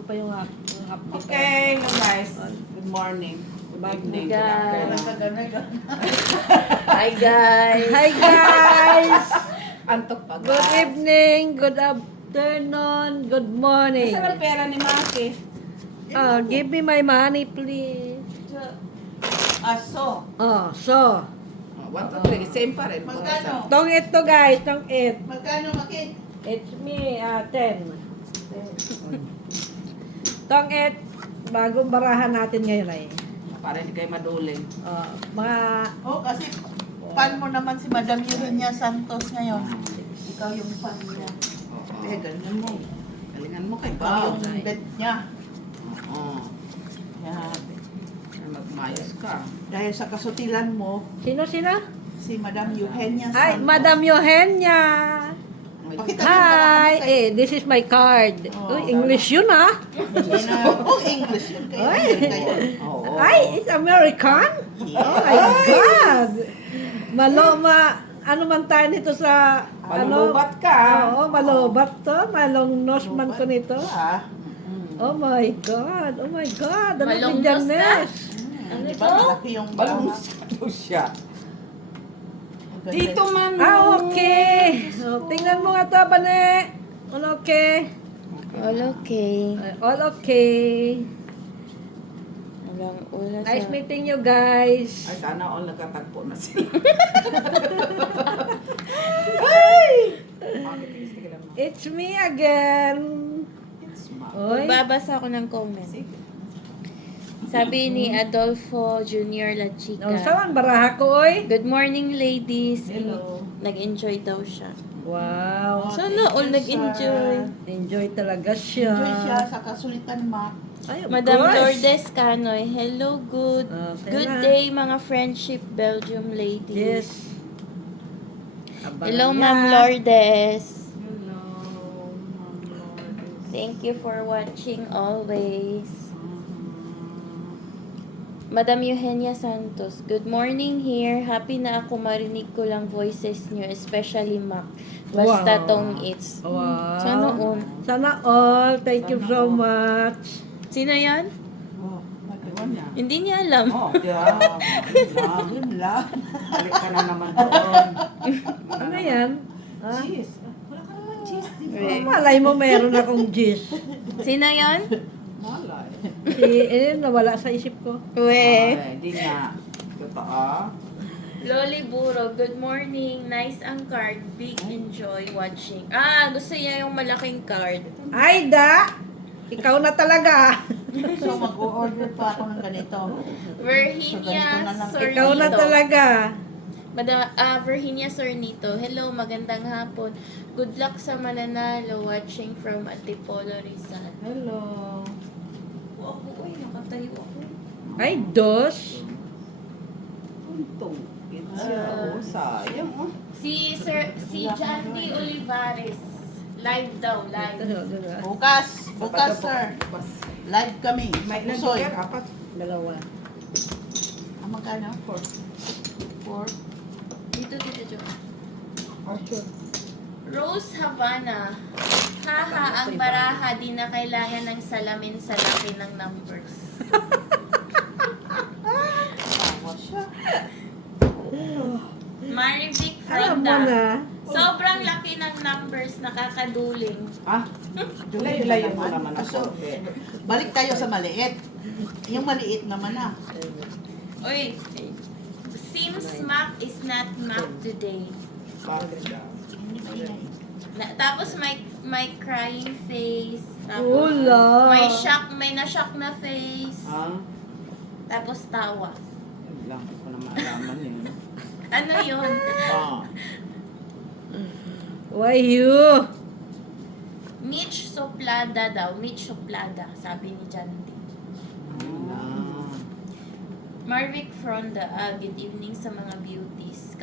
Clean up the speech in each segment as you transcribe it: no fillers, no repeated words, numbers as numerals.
pa yung update. Okay, guys. Good morning. Good evening. Good afternoon. Hi guys! Hi guys! Antok pa, Good guys. evening, good afternoon, good morning. Nasaan ang pera ni Maki? Give me my money please. Aso. Oh, so. 1, 2, 3. Same pa rin. Magkano? Tong it to guys, tong it. Magkano makit? It's me, 10. Tong it, bagong barahan natin ngayon ay. Para hindi kayo maduling. Mga Oh, kasi fan mo naman si Madam Eugenia Santos ngayon. Ikaw yung fan niya. Eh, ganyan mo. Galingan mo kay Ikaw Bob. yung bet niya. Oo. Yan. Magmayos ka. Dahil sa kasutilan mo, sino sila? si Madam Eugenia Santos. Ay, Madam Eugenia. Pakita Hi! This is my card. Oh, Uy, English yun ah. Oh, English yun. Kaya, Ay. kaya. Oo. Ay, it's American? Oh my God! Ano man tayo nito sa... Malulubat ka. Oo, malubat to. Malong nose man ko nito. Ah, Oh my God! Oh my God! Ano Malong din nose Nes? di ba? Malaki yung Balungs ka siya. Dito man. Okay. Tingnan mo nga to, Bane. All okay? All okay. All okay. Hanggang ulas. Nice meeting you guys. Ay, sana all nagkatagpo na sila. It's me again. Oy. Babasa ako ng comment. Sabi ni Adolfo Jr. La Chica. Oh, saan baraha ko, oy? Good morning, ladies. Hello. Nag-enjoy daw siya. Wow. Sana all nag-enjoy. Enjoy talaga siya. Enjoy siya sa kasulitan, Ma. Ay, of Madam course. Lourdes Canoy, hello, good. Okay Good na. day, mga Friendship Belgium ladies. Yes. Hello, Abangan Ma'am niya. Lourdes. Hello. Ma'am Lourdes. Thank you for watching always. Madam Eugenia Santos, good morning here. Happy na ako marinig ko lang voices niyo, especially Mac. Basta Wow. tong it's. Wow. Sana all. Sana all. Thank you so much. Sino yan? Oh, Ewan niya. Hindi niya alam. Oh, yeah. yun lang. Balik ka na naman doon. Ano yan? Ha? Cheese. Wala ka naman cheese. Di ba? Oh, malay mo meron akong gis. Sino yan? Malay. Nawala sa isip ko. We. Ay, di nga. Totoo. Loli Buro, good morning. Nice ang card. Big enjoy watching. Gusto niya yung malaking card. Ay, da! Ikaw na talaga. So, mag-o-order pa ako ng ganito. Virginia So, ganito na lang. Sornito. Ikaw na talaga. Virginia Sornito, hello, magandang hapon. Good luck sa mananalo watching from Antipolo, Rizal. Hello. Ako, nakatayo ako. Ay, dos. Tuntong. Oh, sayang. Oh. Si John D. Olivares. Live daw, live. Bukas, sir. Live kami. May Pusoy. nandito apat. Dalawa. Magkano? 4. Dito, Jo. Arthur. Rose Havana. Haha, ang baraha, di na kailangan ng salamin sa laki ng numbers. Tawa siya. Marivic Alam mo Fronda. na. Sobrang laki ng numbers, nakakaduling. Ah, layo mo naman So, ako. balik tayo sa maliit. Yung maliit naman ah. Uy, seems Mac is not Mac today. Bakit daw? Hindi maingay. Tapos may crying face. Tapos Ula. may na-shock na face. Ah, Tapos tawa. yun lang. Hindi ko na maalaman yun. Ano yun? Ah. Why you? Mitch Soplada daw. Mitch Soplada, sabi ni John D. Ah. Marvic Fronda, good evening sa mga beauties.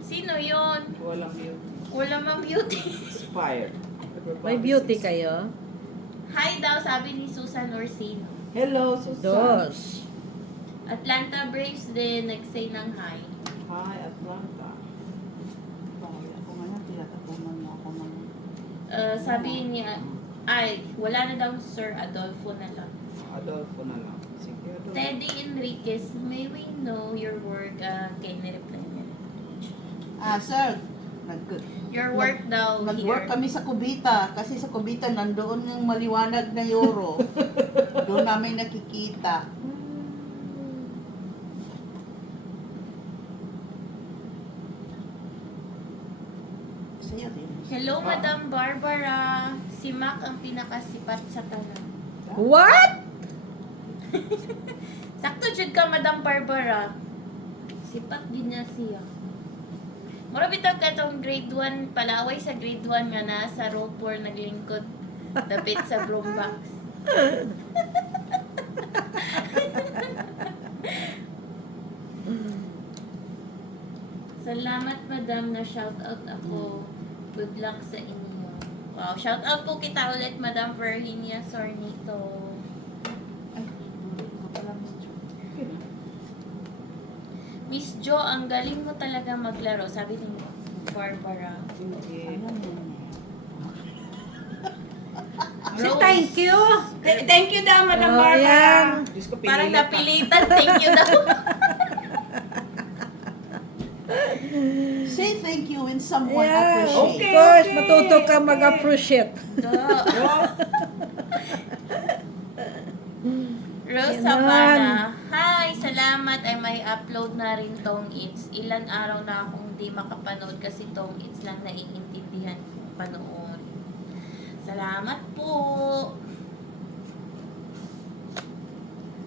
Sino yon? Walang beauty. Wala mang beauty. Inspired. May beauty kayo? Hi daw, sabi ni Susan Orsino. Hello, Susan. Dos. Atlanta Braves din, nag-say ng hi. Hi, Atlanta. Ako nga, tinatapunan mo ako ng... Sabi niya, Ay, wala na daw Sir Adolfo na lang. Adolfo na lang. Sige, Adolfo. Teddy Enriquez, may we know your work? Kay nireply niya. Sir, Your work daw nag-work here. kami sa Cubita. Kasi sa Cubita, nandoon yung maliwanag na euro. Doon namin nakikita. Saya rin. Hello, Madam Barbara. Si Mac ang pinakasipat sa tanan. What? Sakto jud ka, Madam Barbara. Sipat din niya siya. Mura bitag ka itong grade 1, palaway sa grade 1 nga na sa row 4 naglingkod. Dapit sa broom box. Salamat, Madam, na shout out ako. Good luck sa inyo. Wow, shout out po kita ulit, Madam Virginia Sornito. Ay, hindi ko pala gusto. Miss Jo, ang galing mo talaga maglaro, sabi ni Barbara. Sige. Say thank you. Thank you daw, Madam Oh, Barbara. yan. Diyos ko, Parang pinilit pa. napilitan, thank you daw. Say thank you when someone Yeah, of appreciates. Okay, course, okay, matuto ka okay. mag-appreciate. Rose Ganon. Savannah, hi, salamat ay may upload na rin tong It's. Ilan araw na akong di makapanood kasi tong It's lang naiintindihan kong panood. Salamat po.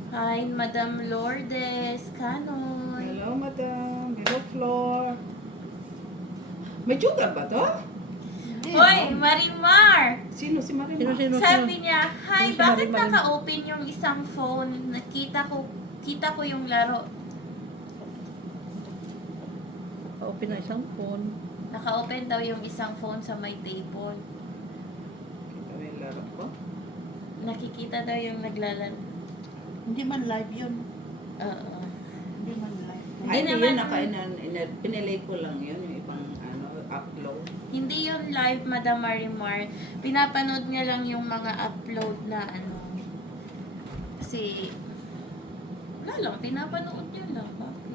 Hi, Madam Lourdes Canoy. Hello, Madam. Hello, Flor. May sugar ba to? Hoy, Marimar! Sino si Marimar? Sino? Sabi niya, hi, Sino si bakit Marimar? naka-open yung isang phone? Nakita ko yung laro. Open na isang phone. Naka-open daw yung isang phone sa my table. Kita mo yung laro ko? Nakikita daw yung naglalaro. Hindi man live yun. Oo. Hindi man live. Hindi Ay, naman. yun. Pinilay ko lang yun, yung ibang upload. Hindi yun live, Madam Marimar. Pinapanood niya lang yung mga upload na Kasi, wala lang, pinapanood niya lang. Bakit?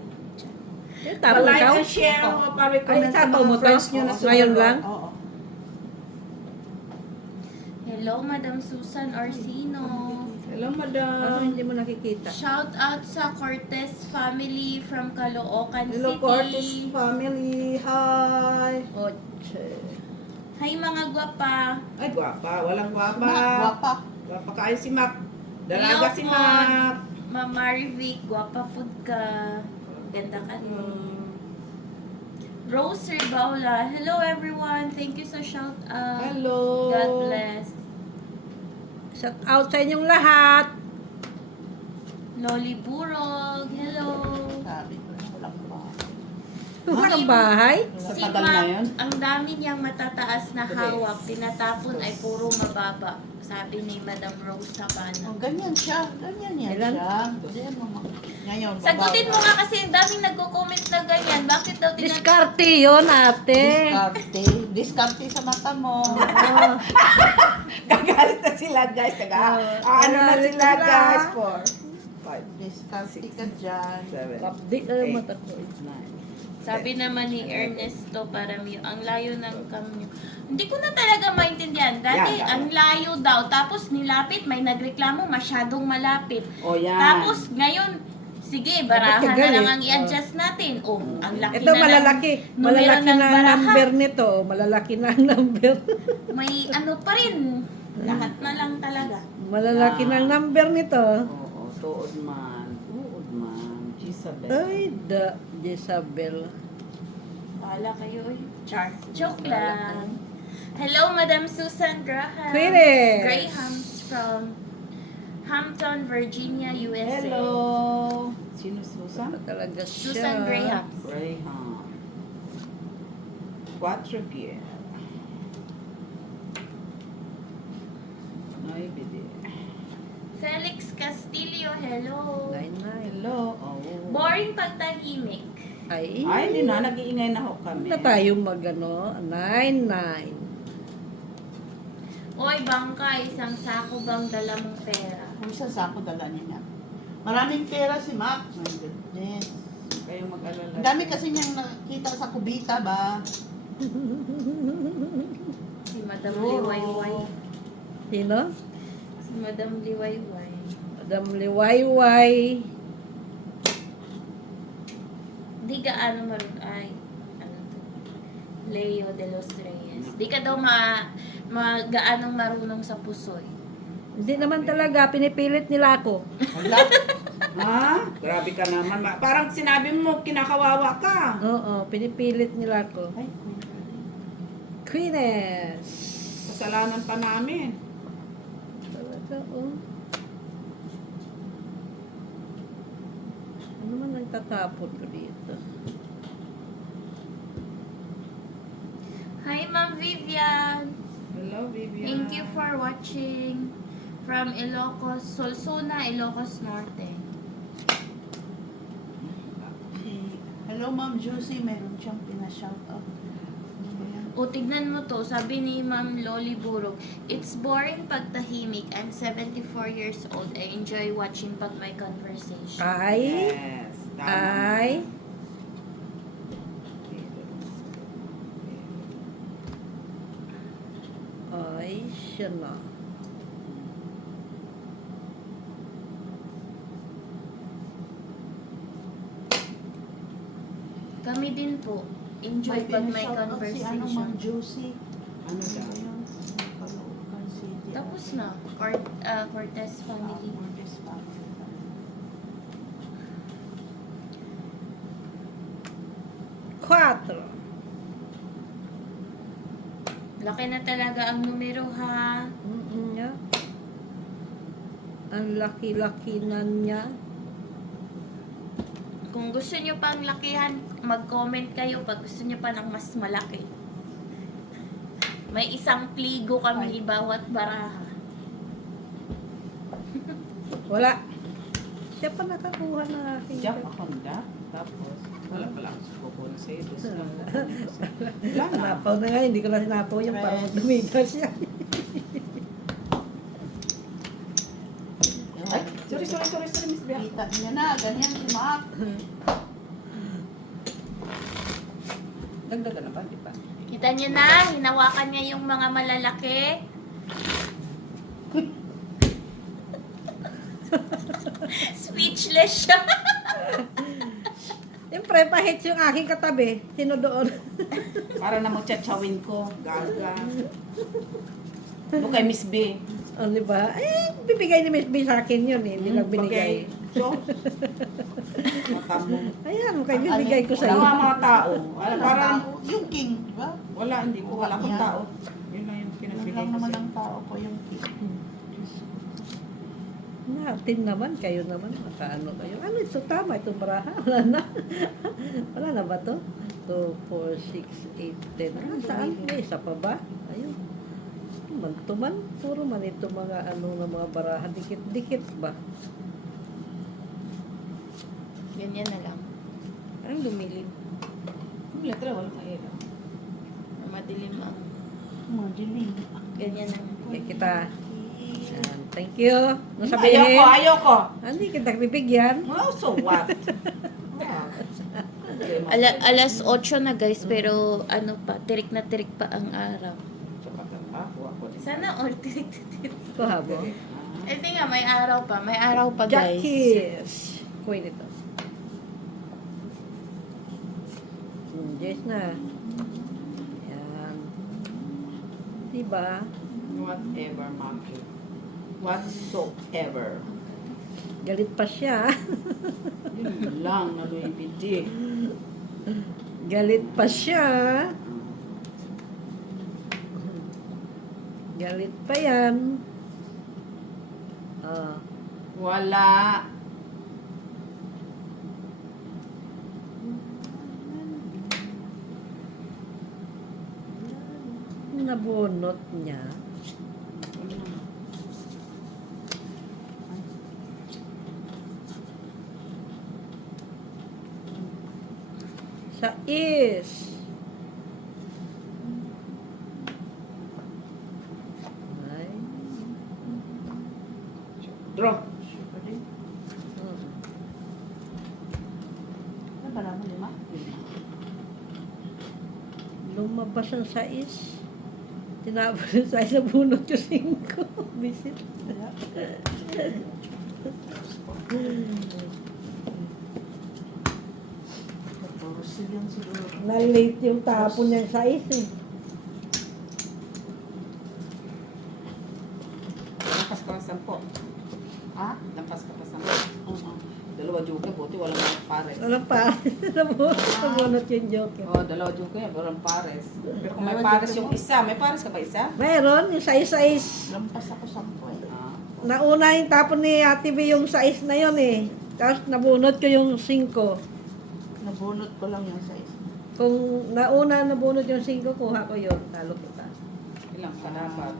Eh, tapos Pa-like ikaw? and share mo, pa-recommend Ay, sa tapaw mga mo to? friends nyo na Oo, ngayon sumalo. lang? Oo. Hello, Madam Susan Orsino. Hello, Ano Madam. hindi mo nakikita? Shout out sa Cortez family from Caloocan Hello, City. Cortis family. Hi. Oche. Hi mga gwapa. Ay, gwapa. Walang gwapa. Guwapa. Gwapa kayo si Mac. Dalaga Hello si po. Mac. Ma'am Marivic, gwapa food ka. Ganda ka rin. Rose Ribaula. Hello everyone. Thank you sa shout out. Hello. God bless. Shout out sa inyong lahat. Loli Burog. Hello. Sabi ko, walang ba. Walang bahay. Sa Si tagal na Mac, yun? ang dami niyang matataas na Today. hawak. Tinatapon ay puro mababa. Sabi ni Madam Rose Savannah. Oh, ganyan siya. Ganyan yan Ilan? siya. Ganyan mo. Ngayon, Sagutin mo nga kasi ang daming nagko-comment na ganyan. Bakit daw Diskarte yun, ate. Diskarte. Diskarte sa mata mo. Oh, Gagalit na sila, guys. Ano na gagalit sila, sila. guys? 4, 5, Diskarte ka dyan. 7, kapdi mata ko. 9. Sabi naman ni Ernesto Paramio, ang layo ng kamyo. Hindi ko na talaga maintindihan. Dati, Yan. ang layo daw. Tapos nilapit, may nagreklamo, masyadong malapit. O, yan. Tapos, ngayon, sige, barahan na Matagal lang eh. ang i-adjust natin. Oh, ang laki Ito na ng malalaki. numero Malalaki ng na ang barahan. number nito. Malalaki na ang number. May ano pa rin. Lahat na lang talaga. Malalaki na ang number nito. Oo, tuod man. Tuod man. Jezabel. Ay, the Jezabel. Bahala kayo eh. Char. Joke lang. Hello, Madam Susan Graham. Phyllis. Grahams from Hampton, Virginia, USA. Hello. Sino Susan? Ano talaga siya? Susan Graham. Graham. 4 gear. Ay, bidi. Felix Castillo, hello. Nine. Hello. Oh. Boring pagtahimik. Ay, Ay, hindi na. Nag-iingay na ho kami. na tayo magano. 9. Oy, bangka, isang sako bang dala mong pera? Kung isa sako dala niya. Maraming pera si Mac. My goodness. Kayo mag-alala. Ang dami kasi niyang nakita sa kubita ba? Si Madam Liwayway. Sino? Si Madam Liwayway. Madam Liwayway. Di gaano ay, ano to? Leo de los Reyes. Di ka daw gaanong marunong sa pusoy. Hindi naman talaga, pinipilit nila ako. Wala. Ha? Grabe ka naman. Parang sinabi mo, kinakawawa ka. Oo, pinipilit nila ako. Ay, Queeness. Kasalanan pa namin. Talaga, oh. Ano man ang tatapon ko dito? Hi, Ma'am Vivian. Hello, Vivian. Thank you for watching from Ilocos, Solsona, Ilocos Norte. hello Ma'am Josie, meron siyang pina-shoutout. Ano ba yan? O, tignan mo to. Sabi ni Ma'am Loli Burog, it's boring pag tahimik. I'm 74 years old. I enjoy watching pag may conversation. Ay, Yes. Tama. ay. Ay, siya na. Kami din po. Enjoy pag may pina-shoutout si ano, Ma'am conversation. Josie. Ano Ano daw? ba yun? Caloocan City. Tapos na. Cortez family. Cortez family. Quatro. Laki na talaga ang numero, ha? Nga. Ang laki-laki na niya. Kung gusto nyo pang lakihan, mag-comment kayo pag gusto nyo pa ng mas malaki. May isang pligo kami bawat baraha. Wala. Siya pa nakakuha ng aking. Jack Honda. Tapos, wala pala ako sa kukunin sa'yo. Dos lang kukunin ko sa'yo. Wala na. Sinapaw na nga, hindi ko na sinapaw yung Red. parang dumigas siya. Ay, sorry, Miss Bea. Kita niya na, ganyan si Mac. Dagdagan na ba? Di ba? Kita nyo na, hinawakan niya yung mga malalaki. Speechless siya. Siyempre, pahits yung aking katabi. Sino doon? Para na magchatsawin ko. Gaga. Ito kay Miss B. O, di ba? Eh, bibigay ni Miss B sa akin yun eh. Hindi lang binigay. So, mata mo. Ayan, kay bibigay ko sa Wala iyo. nga mga tao. Wala, Walang parang, tao. Yung king, di ba? wala, hindi ko. Wala akong Yan. tao. Yun lang yung Yun pinagbigay lang ko naman sa'yo. ang tao ko, yung king. Natin naman, kayo naman. Makaano kayo. Ano ito? Tama itong baraha. Wala na. Wala na ba to? 2, 4, 6, 8, 10. Ah, saan? May isa pa ba? Ayun. Man-tuman. Puro man ito mga ano na mga baraha. Dikit-dikit ba? Ganyan na lang. Parang lumilim. Yung letra, walang kailan. Madilim ang Madilim. ganyan na lang. Okay, kita. Ayan. Thank you. Ano Ayoko, sabihin? ayoko. Hindi kita bibigyan. Oh, so what? Alas 8 na guys, pero ano pa, tirik na tirik pa ang araw. Sana all tirik na tirik. Ito habo. Hindi nga, may araw pa. May araw pa guys. Jackies. Kuhin ito. Yes na. Ayan. Diba? Whatever, Maki. Whatsoever. Galit pa siya. Yun lang na Louis Vuitton. Galit pa siya. Galit pa yan. Ah. Wala. Nabunot niya. Sa is. Draw. Ano ba naman, 5? Lumabas ang 6. Tinapos yung 6 na bunot yung 5. Visit. Yan siguro. Na-late yung tapon niyang 6 eh. Lampas ka pa 10. Ha? Lampas ka pa 10. Oo. Dalawa joke, buti walang mga pares. Walang pares. Nabunot yung joke. Oo, dalawa joke, walang pares. Pero kung may pares yung isa, may pares ka ba isa? Mayroon, yung 6. Lampas ako 10 eh. Ah. Nauna yung tapon ni Ate B yung 6 na yun eh. Tapos nabunot ko yung 5. Nabunot ko lang yung 6. Kung nauna nabunot yung 5, kuha ko yun. Talo kita. Ilang ka dapat?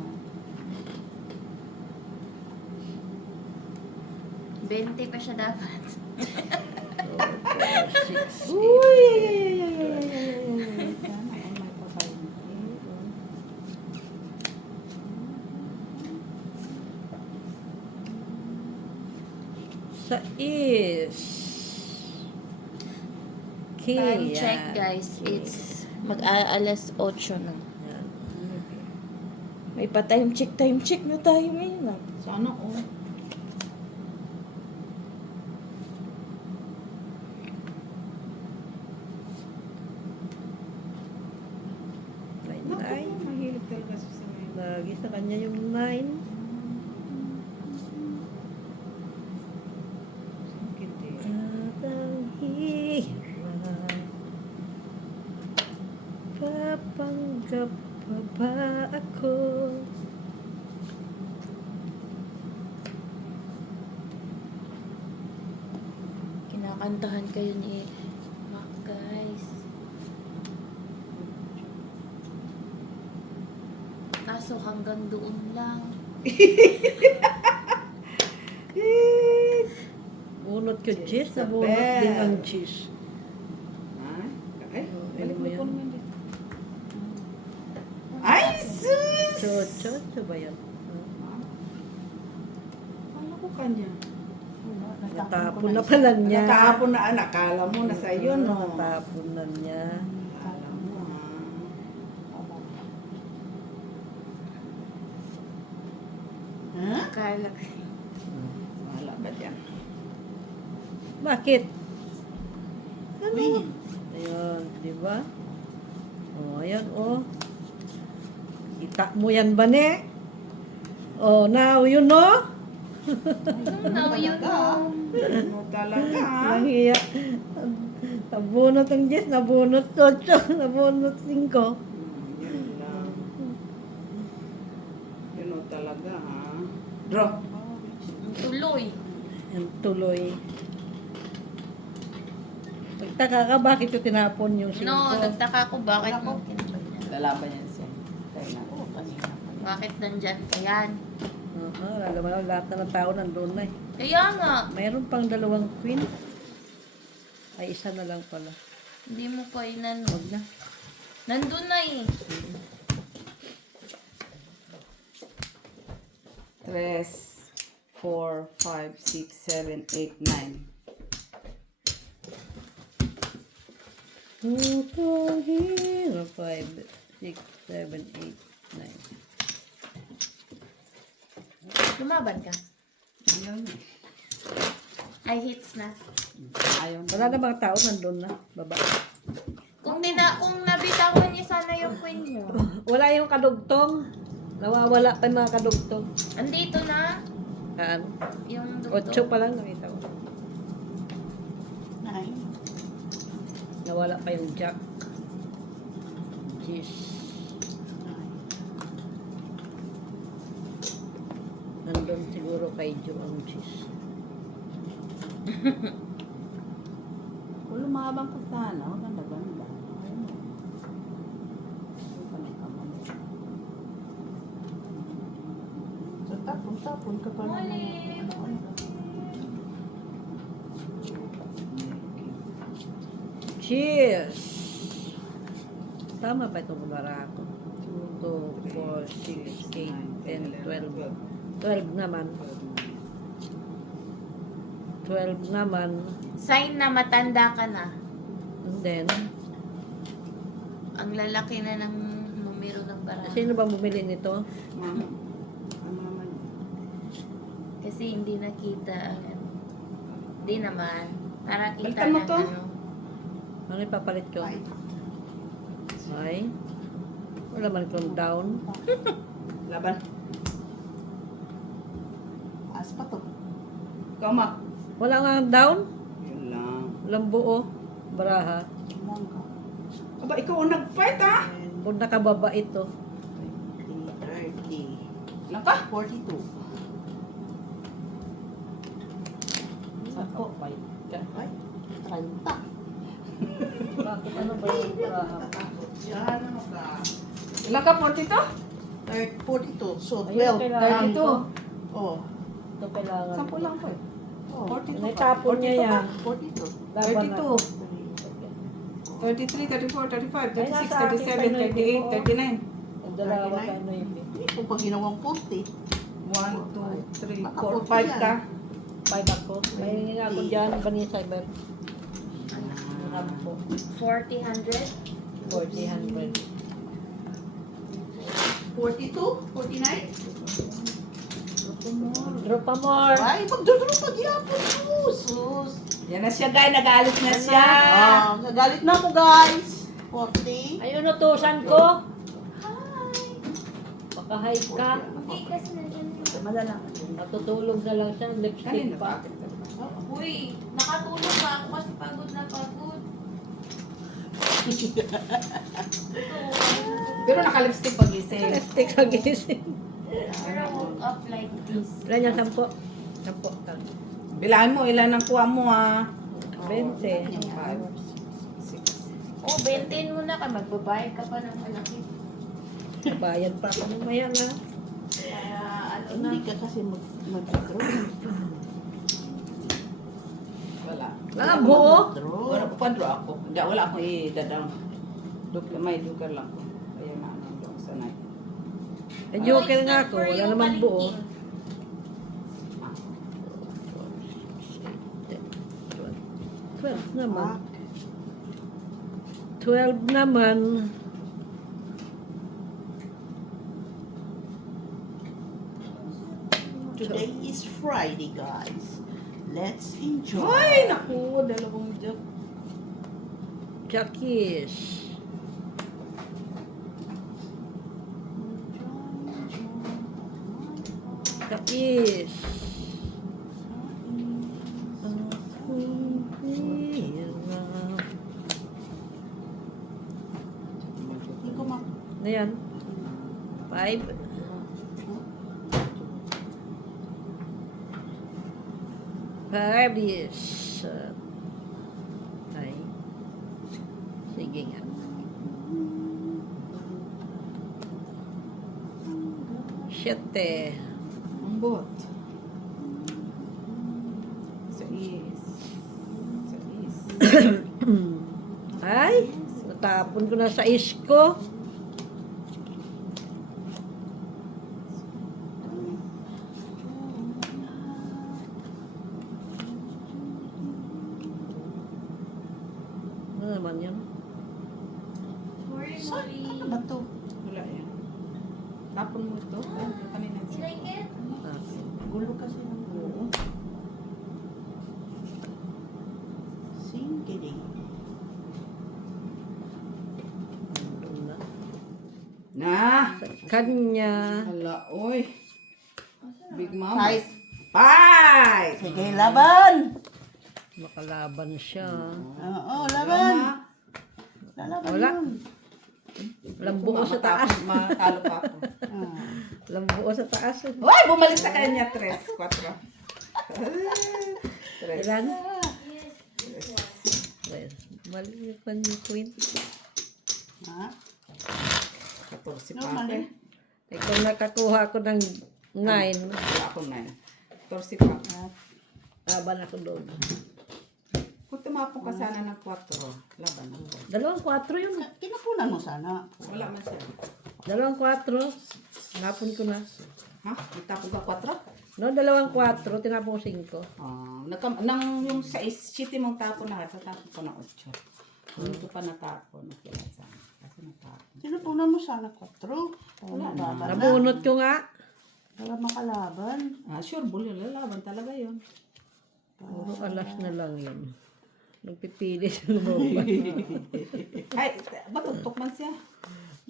20 pa siya dapat. 6, Uy! Sana ay may papayin. Sa is. Time check guys. It's mag-alas 8 na. Yan. May pa time check na tayo ngayon ah. Sana oh. Naku, Nine. mahilig talaga sa sinayin. Lagi sa kanya yung 9. Sakit eh. At ang hirap, papanggap pa ba ako? Kinakantahan kayo ni Mac guys. Kaso hanggang doon lang. Bunot ko cheese, the nabunot din best. ang cheese. Ay, Oh, balik mo yan. ko naman dito. Ay, sus! Chocho ba yan? Ano ko kanya? Natapon na pala niya. Nakahapon na anak, kala mo na sa iyo, no? Natapon na niya. Kala mo, Ha? Kala Wala ba dyan? Bakit? Ano? Win. Ayun, di ba? Oh, ayan, oh. Kita mo yan ba, ne? Oh, now you know? now you know. Ano talaga, ha? Nahiya. Nabunot ang 10, nabunot 8, nabunot 5. Yun lang. Yun o talaga, ha? Draw. Tuloy. Ang tuloy. Nagtaka ka, bakit yung tinapon yung 5? No, nagtaka ko bakit mo Lalaban yan siya. Kaya na. Oo, kanina. bakit nandyan ka yan. Alam mo, lahat na ng tao nandun na eh. Kaya nga, Mayroon pang 2 queen. Ay, isa na lang pala. hindi mo pa inan. Huwag na. Nandun na eh. 3, 4, 5, 6, 7, 8, 9. 2, 4, 5, 6, 7, 8, 9. Lumaban ka. Ayaw na. Ay, hits na. Ayaw na. Wala na mga tao nandun na. Baba. Kung nabitawan niya sana yung queen niyo. Wala yung kadugtong. Nawawala pa yung mga kadugtong. Andito na Ano? yung 8 dugtong. pa lang nakita ko. 9. Nawala pa yung jack. Jeez. Nandun siguro kay Joe ang cheese. Kung lumabang ka sana, huwag ang ganda. Ayaw mo. Ayaw ka na ikaman. So, tapon ka pa naman. Mali. Cheers! Tama ba itong kumara ko? 2, 4, 6, 8, 10, 12. 12 naman. 12 naman. Sign na matanda ka na. And then, Ang lalaki na ng numero ng baraha. sino ba bumili nito? Mama. Ang mama niya. Kasi hindi nakita ang ano. Hindi naman. Para kita Balikan mo ng to. ano. Ano ipapalit ko? Ay, Ay. Wala man kong down. Laban. taas pa to. Ikaw, Mac. Wala nga down. Yun lang. Walang buo. Baraha. Ilang ka? Aba, ikaw ang nag-fight, ha? Kung nakababa ito. 30, Ilang ka? 42. Ako, fight ka. Ay, 30. Bakit ano ba yung baraha? Yan, ano ka? Ilang ka? 42? 42. So, Ayun, 12. kailangan 32. ko. Oh. Ito kailangan. 10 lang po eh. Oh. 42 May ka. tapon niya 42 ka? yan. 42. Laban na. 32. 33, 34, 35, 36, nasa akin 37, kayo na 38, yung 39. Ang dalawa 39. ka na yun. Hindi ko pa ginawang 40. 1, 2, 3, Baka 4, 40 5 ka. 5 ako. May nga ako dyan. Vanessa, but hanap ko. 40, 100. 40, 100. 42? 49? Drop pa more. Ay, magduduro pag yapon. Sus. Yan na siya, guys. Nagalit na siya. Ah, nagalit na ako, guys. 40. Ayun, utusan ko. Baka hide ka. Hindi kasi nandiyan yun. Madala. Matutulog na lang siya. Lipstick Kanina pa. pa. Uy, nakatulog pa ako kasi pagod na pagod. Pero naka-lipstick pagising. Lipstick sa gising. Pero woke up like this. Ilan yung 10? 10. Bilaan mo, ilan ang kuha mo, ha? 20. 5, 6. Oh, 20 mo na ka. Magbabayad ka pa ng malaki. Bayad pa ako mamaya na. Para ano na. Hindi ka kasi mag-draw. Wala. Wala, buo. Wala pa draw ako. Hindi, wala akong i-dadang. May lugar lang ko. Kaya na ano doon sa night. Eh, joker nga ako. Wala naman buo. 12 naman. 12 naman. Today is Friday, guys. Let's enjoy. Ay, naku, dalawang joke. Jackies. Jackies. Hindi ko ma... Ano yan? 5. Five years. Ay. Sige nga. Siyete. Ang bot. Sa is. Sa is. Ay, natapon ko na sa isko. Ano naman yun? Sorry, Molly. Ano ba to? Wala yan. Tapon mo ito. Ay, kanina You siya. like it? Ah, Gulo kasi ng buo. Singkiling. nandun na. Na! Sa kanya. Hala, oy. Big mama. Five. Five! Sige, laban! Makalaban siya. Oo, laban! Lalaban Wala. yun. Walang buo sa taas. Matalo pa ako. Ah. Walang buo sa taas. Uy, bumalik sa kanya. 3, 4. Ilan? Mali pa ni Queen. Ha? 14 No, pa ako. mali. Eh, kung nakakuha ako ng 9, Wala ako 9. 14 pa ako. laban ako doon. Kung tumapong ka sana ng 4, laban ako. 2-4 yun. Kinapunan mo sana. Wala man siya. 2-4. Napon ko na. Ha? Itapong ka 4? No, 2-4, tinapon ko 5. Yung sa city mong tapon lahat, tatapon ko na 8. Dito pa natapon. Okay lang sana. Kasi natapon. Sinupunan mo sana 4. Wala na. Nabunot ko nga. Wala makalaban. Sure, bulyo. Lalaban talaga yun. Puro alas na lang yun. Nagpipili sa lumaban. Ay, batugtok man siya.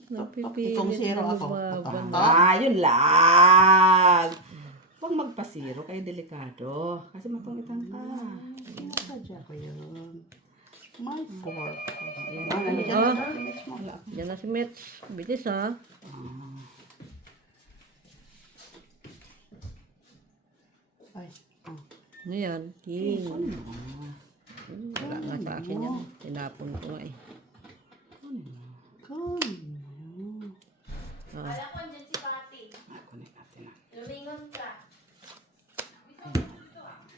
Nagpipili Itong na zero ako. lumaban. Yun lang. Huwag magpasiro kayo delikado. Kasi matungitang ka. Sinasadya ko yun. My God. Oh, yan na si Mitch. Bilis ha. Ay. Ano yan? King. Wala nga sa akin yan. Tinapon ko nga eh. Wala ko dyan si Pati. Connect natin na. Lumingon ka.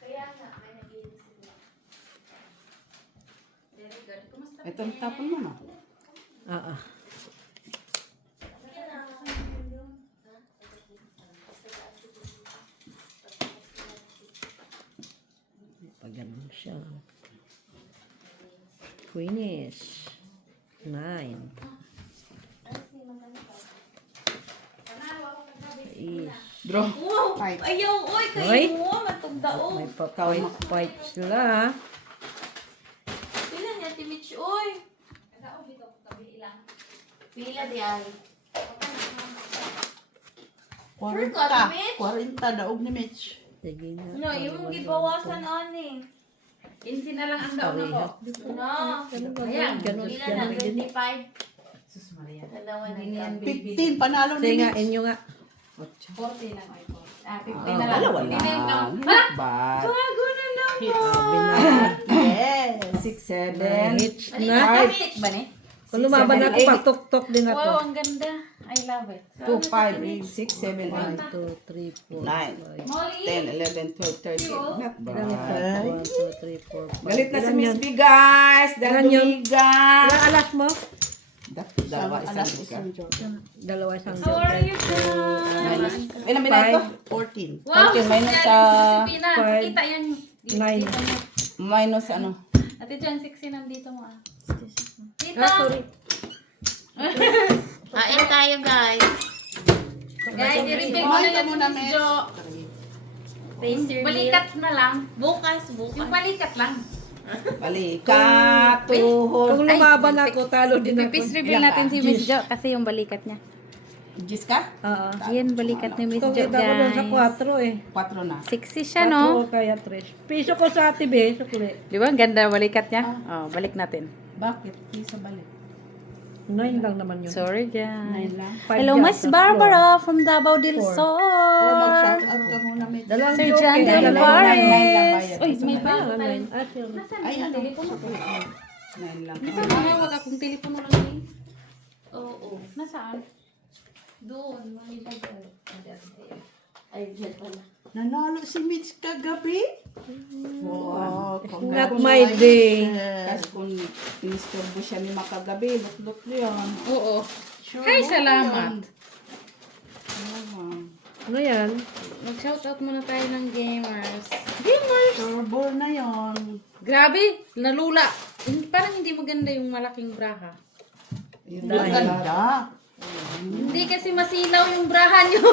Kaya nga, may nagilis sila. Very good. Kumusta? Ito, tapon mo na. Ah. Pag ganun siya. Queenish. 9. Is. Draw. Wow! Five. Ayaw! Uy! Hoy! Kayo mo! Matugdao! May pa-fight sila ha. Pila niya, Timich! Uy! Pila di ay. 40 daog ni Mitch. Sige na. No, yung gibawasan ani. 15 na lang ang daon ako. No. Ayan, ganun Pila siya. na 25. Sus Maria. Dalawa na Hindi yan ikaw. baby. 15, panalo ni Sige nga, Mitch. inyo nga. 40 lang ay 40. 15 Ah, na lang. dalawa Hindi lang. na yung count. Bad. Bago na lang. Sabi na. Yes. 6, 7. Hits Ano na. ba? Stick ba ni? Kung lumaban ako, patok-tok din ako. Wow, ang ganda. I love it. 2, 5, 6, 7, 1, 8, 2, 3, 4, 9. 5. Molly? 10, 11, 12, 13. Not Ilan ito? bad. 1, 2, 3, 4, 5. Galit na si Miss B, guys. Dahil Ilan yun? dumigas. Ilang alas mo? Dalawa, Alas isang isang joke. Dalawa isang How are you guys? Ilan minuto? 14. Wow! Okay, minus Yan, sa si Pina. five, Kita yan. 9. minus ano? Ate Jan, 16 nandito mo ah. Tita! Kain tayo guys. Guys, i-review mo na Kumain ka yan si muna, Miss Mitch. Jo. Face reveal. Balikat na lang. Bukas. Yung balikat lang. Balikat, tuhod. Kung lumaban ako, talo din ako. Pipis reveal natin si Miss Jo kasi yung balikat niya. Gis ka? Oo. Yan, balikat ni Miss Kung Jo, kita ko doon sa guys. 4 eh. 4 na. Sexy siya, no? 4 kaya 3. Piso ko sa TV, sukli. Di ba? Ang ganda balikat niya. Oh, balik natin. Bakit? Isa balik. 9 lang naman yun. Sorry, guys. lang. Five Hello, dyan Miss sa Barbara from Davao del Four. Oh, Sur. mag-shout out ka muna, Mitch. Dalawang Sir joke John eh. de Dalawang Olivares. bayad. Uy, may Kaya bago nga, tayo. 9. Ah, sure. Ay, ano? 9 lang. Nasaan? Wag akong telepono lang eh. Oo. Nasaan? Doon. May bagay. Ay, dyan pala. Nanalo si Mitch kagabi? Wow, Not my day. Kasi kung inistorbo siya ni makagabi, lutlot yun. Oo. Sure Hi, mo salamat. Ano yan? Mag-shoutout muna tayo ng gamers. Gamers! Sure ball na yon. Grabe, nalula. Parang hindi maganda yung malaking braha. Yun Ganda. Hindi kasi masilaw yung braha nyo.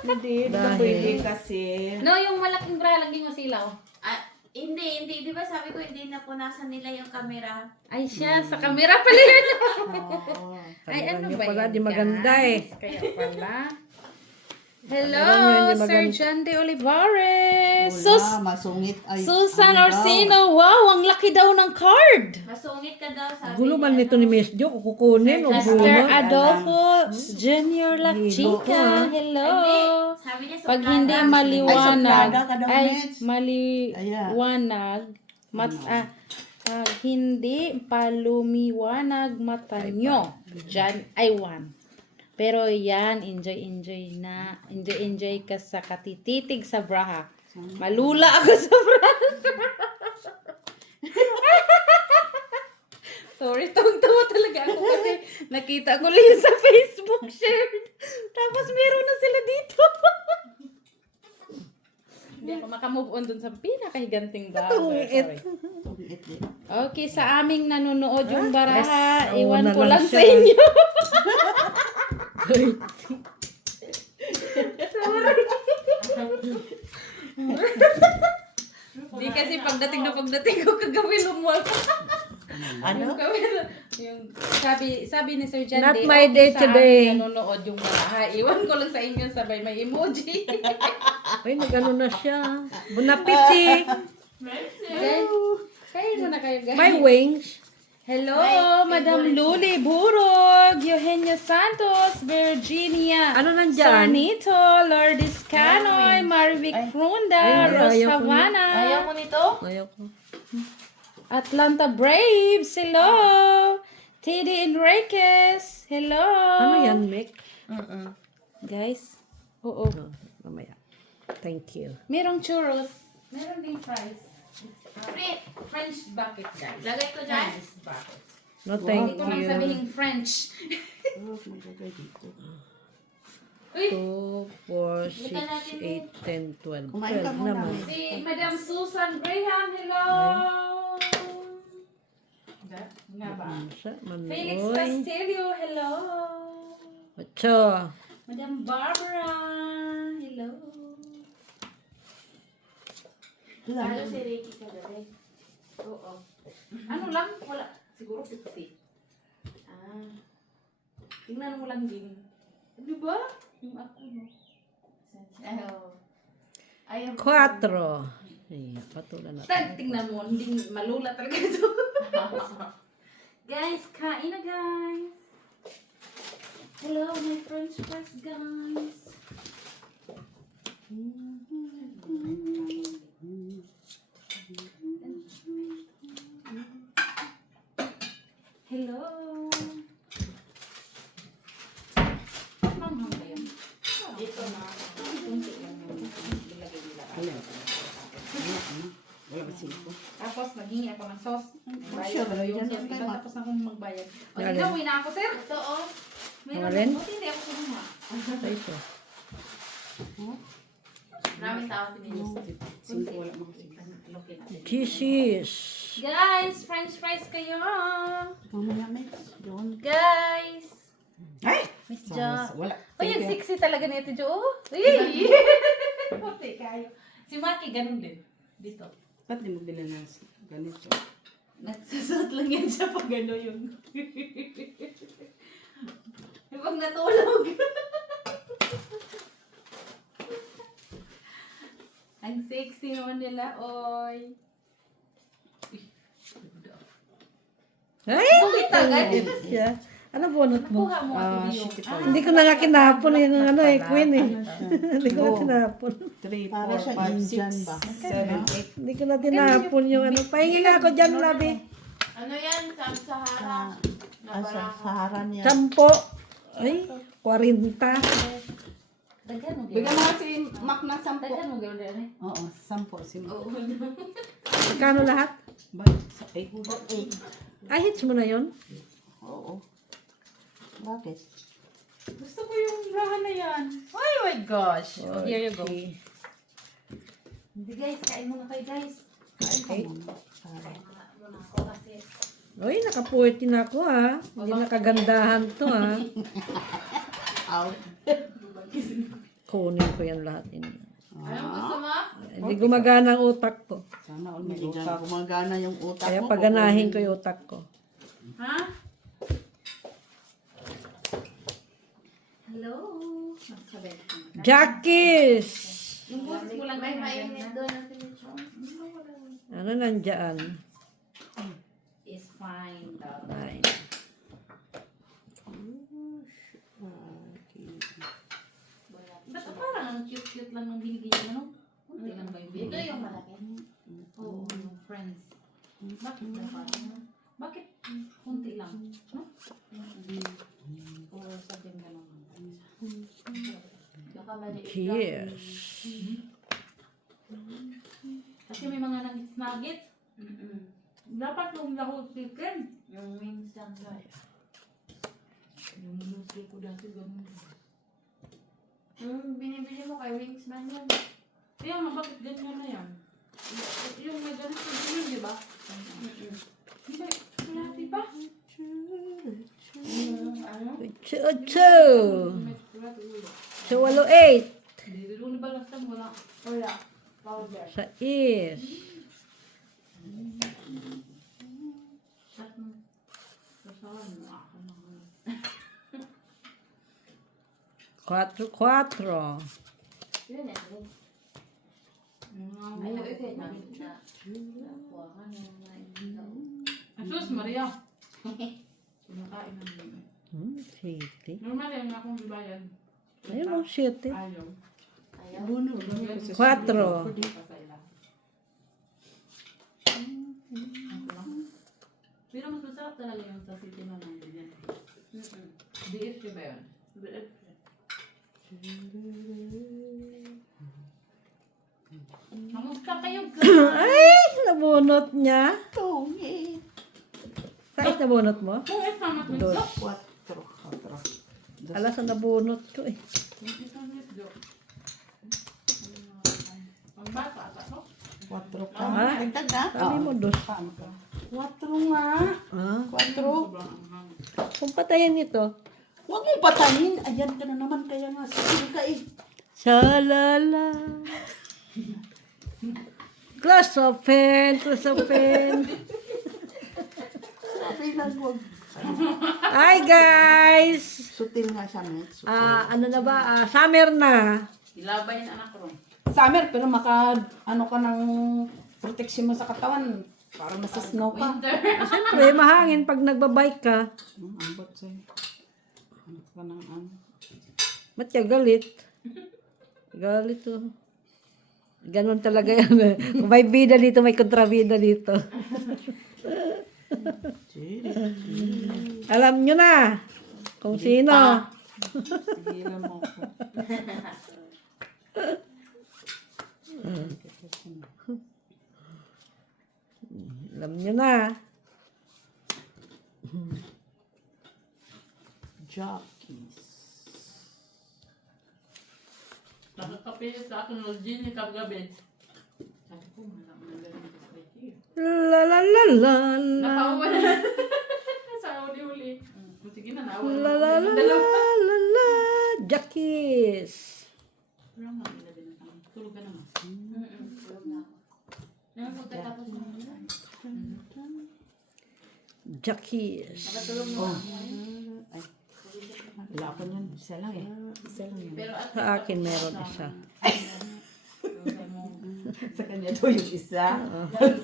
Hindi, Dahil- pwede kasi. No, yung malaking braha laging masilaw. Ah, hindi. Di ba sabi ko hindi napunasan nila yung camera? Ay siya, sa camera pala yun. Ay, Alam ano niyo ba pala, yun, di maganda guys? eh. Kaya pala. Alam niyo, Hello, hindi Sir maganda. John de Olivares. Wala, masungit. Ay, Susan ano daw? Orsino. Wow, ang laki daw ng card. Masungit ka daw, sabi Gulo man niya, nito ni Miss Jo, kukunin o Master gulo. Adolfo Junior La Chica. Hello. Sabi niya, Pag hindi suplada. maliwanag, suplada ka daw, ay Mitch. maliwanag, pag hindi palumiwanag mata nyo, dyan ay 1. Pero yan, enjoy ka sa katititig sa braha. Malula ako sa braha. Sorry, tawang-tawa talaga ako kasi nakita ko lang sa Facebook shared. Tapos meron na sila dito. Hindi ako makamove on dun sa pinakahiganting baraha. Itong Sorry. Okay, sa aming nanonood yung baraha, yes. iwan Nauna ko lang lang sa siya. inyo. Di kasi pagdating ko kagabi lumwal. Ano? Yung sabi ni Sir John Not Day, my day sa today. aming nanonood yung baraha. Iwan ko lang sa inyo sabay may emoji. Ay, nag-ano na siya. Bunapiti. Okay? Kain mo na kayo guys. My wings. Hello, Madam Luli Burog, Eugenia Santos, Virginia, Ano nandyan? Sanito, Lourdes Canoy, Marvic Frunda, Ay, Rose ayaw ko na. Havana, Ayaw mo nito? Ayaw ko. Atlanta Braves, hello, Teddy Enriquez, hello. Ano yan, Mick? Guys, oo. Oh, mamaya. Thank you. Merong churros, meron ding fries. Free. French bucket, guys. Lagay ko dyan. French bucket. No, Hindi thank ko lang you. sabihin French. 2, 4, 6, 8, 10, 12. Kumain ka 12 muna. naman. Si Madam Susan Graham, hello! Nga ba? Siya, Felix Manoy. Castillo, hello! Ocho. Madam Barbara, hello! Lalo si Ricky kagabi. Oo. Ano lang? Wala. Siguro 50. Ah. Tingnan mo lang din. Di ba? Yung ako, no? Ayaw. Ayaw. 4. Ay, patulan na. Tingnan mo, hindi malula talaga ito. Guys, kain na guys! Hello, my French fries, guys! Hello! Manghang ba yun? Dito na. Kunti lang yung nilagay nila. Tapos, naghingi ako ng sauce. Sure, Bayad yung yan sauce. lang Iba, kayo. tapos na akong magbayad. O, Alin? tingnan, na ako, sir. Ito oh. Meron Alin? buti hindi ako kumuha. Ay, ito. Maraming tao pinilis. Jesus. Guys, french fries kayo. Mamaya, Mick. Doon. Guys. Ay! Miss Jo. Wala. Oh, yung sexy talaga ni Ate Jo. Uy! Puti kayo. Si Maki, ganun din. Dito. Ba't di mo bilhin ng ganito? Nagsusot lang yan siya pag ano yung... Pag natulog. Ang sexy naman nila, oy. Ay! Bakit agad? Siya. Ano bunot mo? Nakuha mo ate yung... Hindi ko na nga kinapon yung ano eh, Queen eh. Hindi ko na tinapon. 3, Para 4, siya 5, Indian 6, ba? 7, 8. Hindi ko na tinapon yung ano. Pahingi nga ako dyan, Labi. Ano yan? Sahara. Sa Sahara niya. 10. Ay, 40. Daghan mo Bigyan gano'n. mo si Mac na 10. Daghan mo gano'n eh. Oo, 10 si Mac. Magkano lahat? Bakit? Sa 8. Ay, hits mo na yun? Oo. Bakit? Gusto ko yung braha na yan. Oh my gosh. Here you go. Okay. Hindi guys, kain muna kayo guys. Kain ka muna. Sahara. Muna ako kasi. Uy, nakapuwerte na ako ha. Hindi nakagandahan to ha. Out. Kunin ko yan lahat. Anong gusto mo? Hindi gumagana ang utak ko. Sana all may Hindi utak. gumagana yung utak Kaya mo. paganahin ko yung utak ko. Ha? Hello. Masabay. Jackies! Yung boses mo lang May na mainit doon ang tinitron. Ano nandyan? is fine daw. Ay. Ba't parang ang cute-cute lang ng binigay niya, no? Kunti lang ba yung Ito binigay? yung malaki. Oo, yung friends. Bakit ba parang? Bakit kunti lang? No? O sabihin ka naman. Baka maliit lang. Cheers! Kasi may mga nuggets. Dapat yung lahot chicken. Yung wings lang doon. Yung luto ko dati ganun. Yung binibili mo kay Wings man yan. Kaya nga, bakit ganyan na yan? Yung may ganito yun, di ba? Hindi, wala, di ba? Ano? 8. May chocolate ulo. Sa 8. Hindi, ulo ba lang wala? Wala. Powder. Sa is. At kasahan mo ako naman. 4. Yun eh. Ayaw ikay na. Nakuha ka na mga Asus, Maria! Kumakain na naman. City. Normal yan akong bibayan. Ayun ang city. Ayaw. Ayaw. 4. Pasayla. Pero mas masarap talaga yung sa city na lang ganyan. DFC ba yun? DFC. Kamusta kayo, Ay, nabunot niya. Tungit. Sais nabunot mo? Kung sama ko Dos. ito. 4. Alas na nabunot ko eh. Ang bata, ata ko? 4 ka. Ah. Dagdag na. Sabi mo dos. 4 nga. Ah, 4. Sobrang anghang. kung patayin ito. Huwag mo patayin. Ayan ka na naman. Kaya nga sige ka eh. Shalala. Close open. Sabi lang huwag. Hi guys! Sutil nga siya, Met. Sutil. Ano na ba? Summer na. Ilabay yung anak ko. Summer, pero ano ka ng protection mo sa katawan. Para masasnow ka. Winter. Siyempre, mahangin pag nagbabike ka. Ambot sa'yo. Ano ka ng ano. Ba't ka galit? Galit oh. Ganon talaga yan. Kung may bida dito, may kontrabida dito. Alam nyo na kung sino. Tigilan mo ako. Alam nyo na. Jockeys. Nakakapilit sa akin ng gin yung kagabi. Sabi ko, malang galing sa kay La la la la la. Napauwa na. Sa uli-uli. Sige na, naawa La la la la la la. Jackies. Wala nga, ilabi na kami. Tulog ka naman. Tulog na ako. Nang pagkatapos mo na. Jackies. Nakatulog na ako. Wala ko niyan. Isa lang eh. Isa lang yun. Pero at Sa akin meron isa. Sa kanya daw yung isa.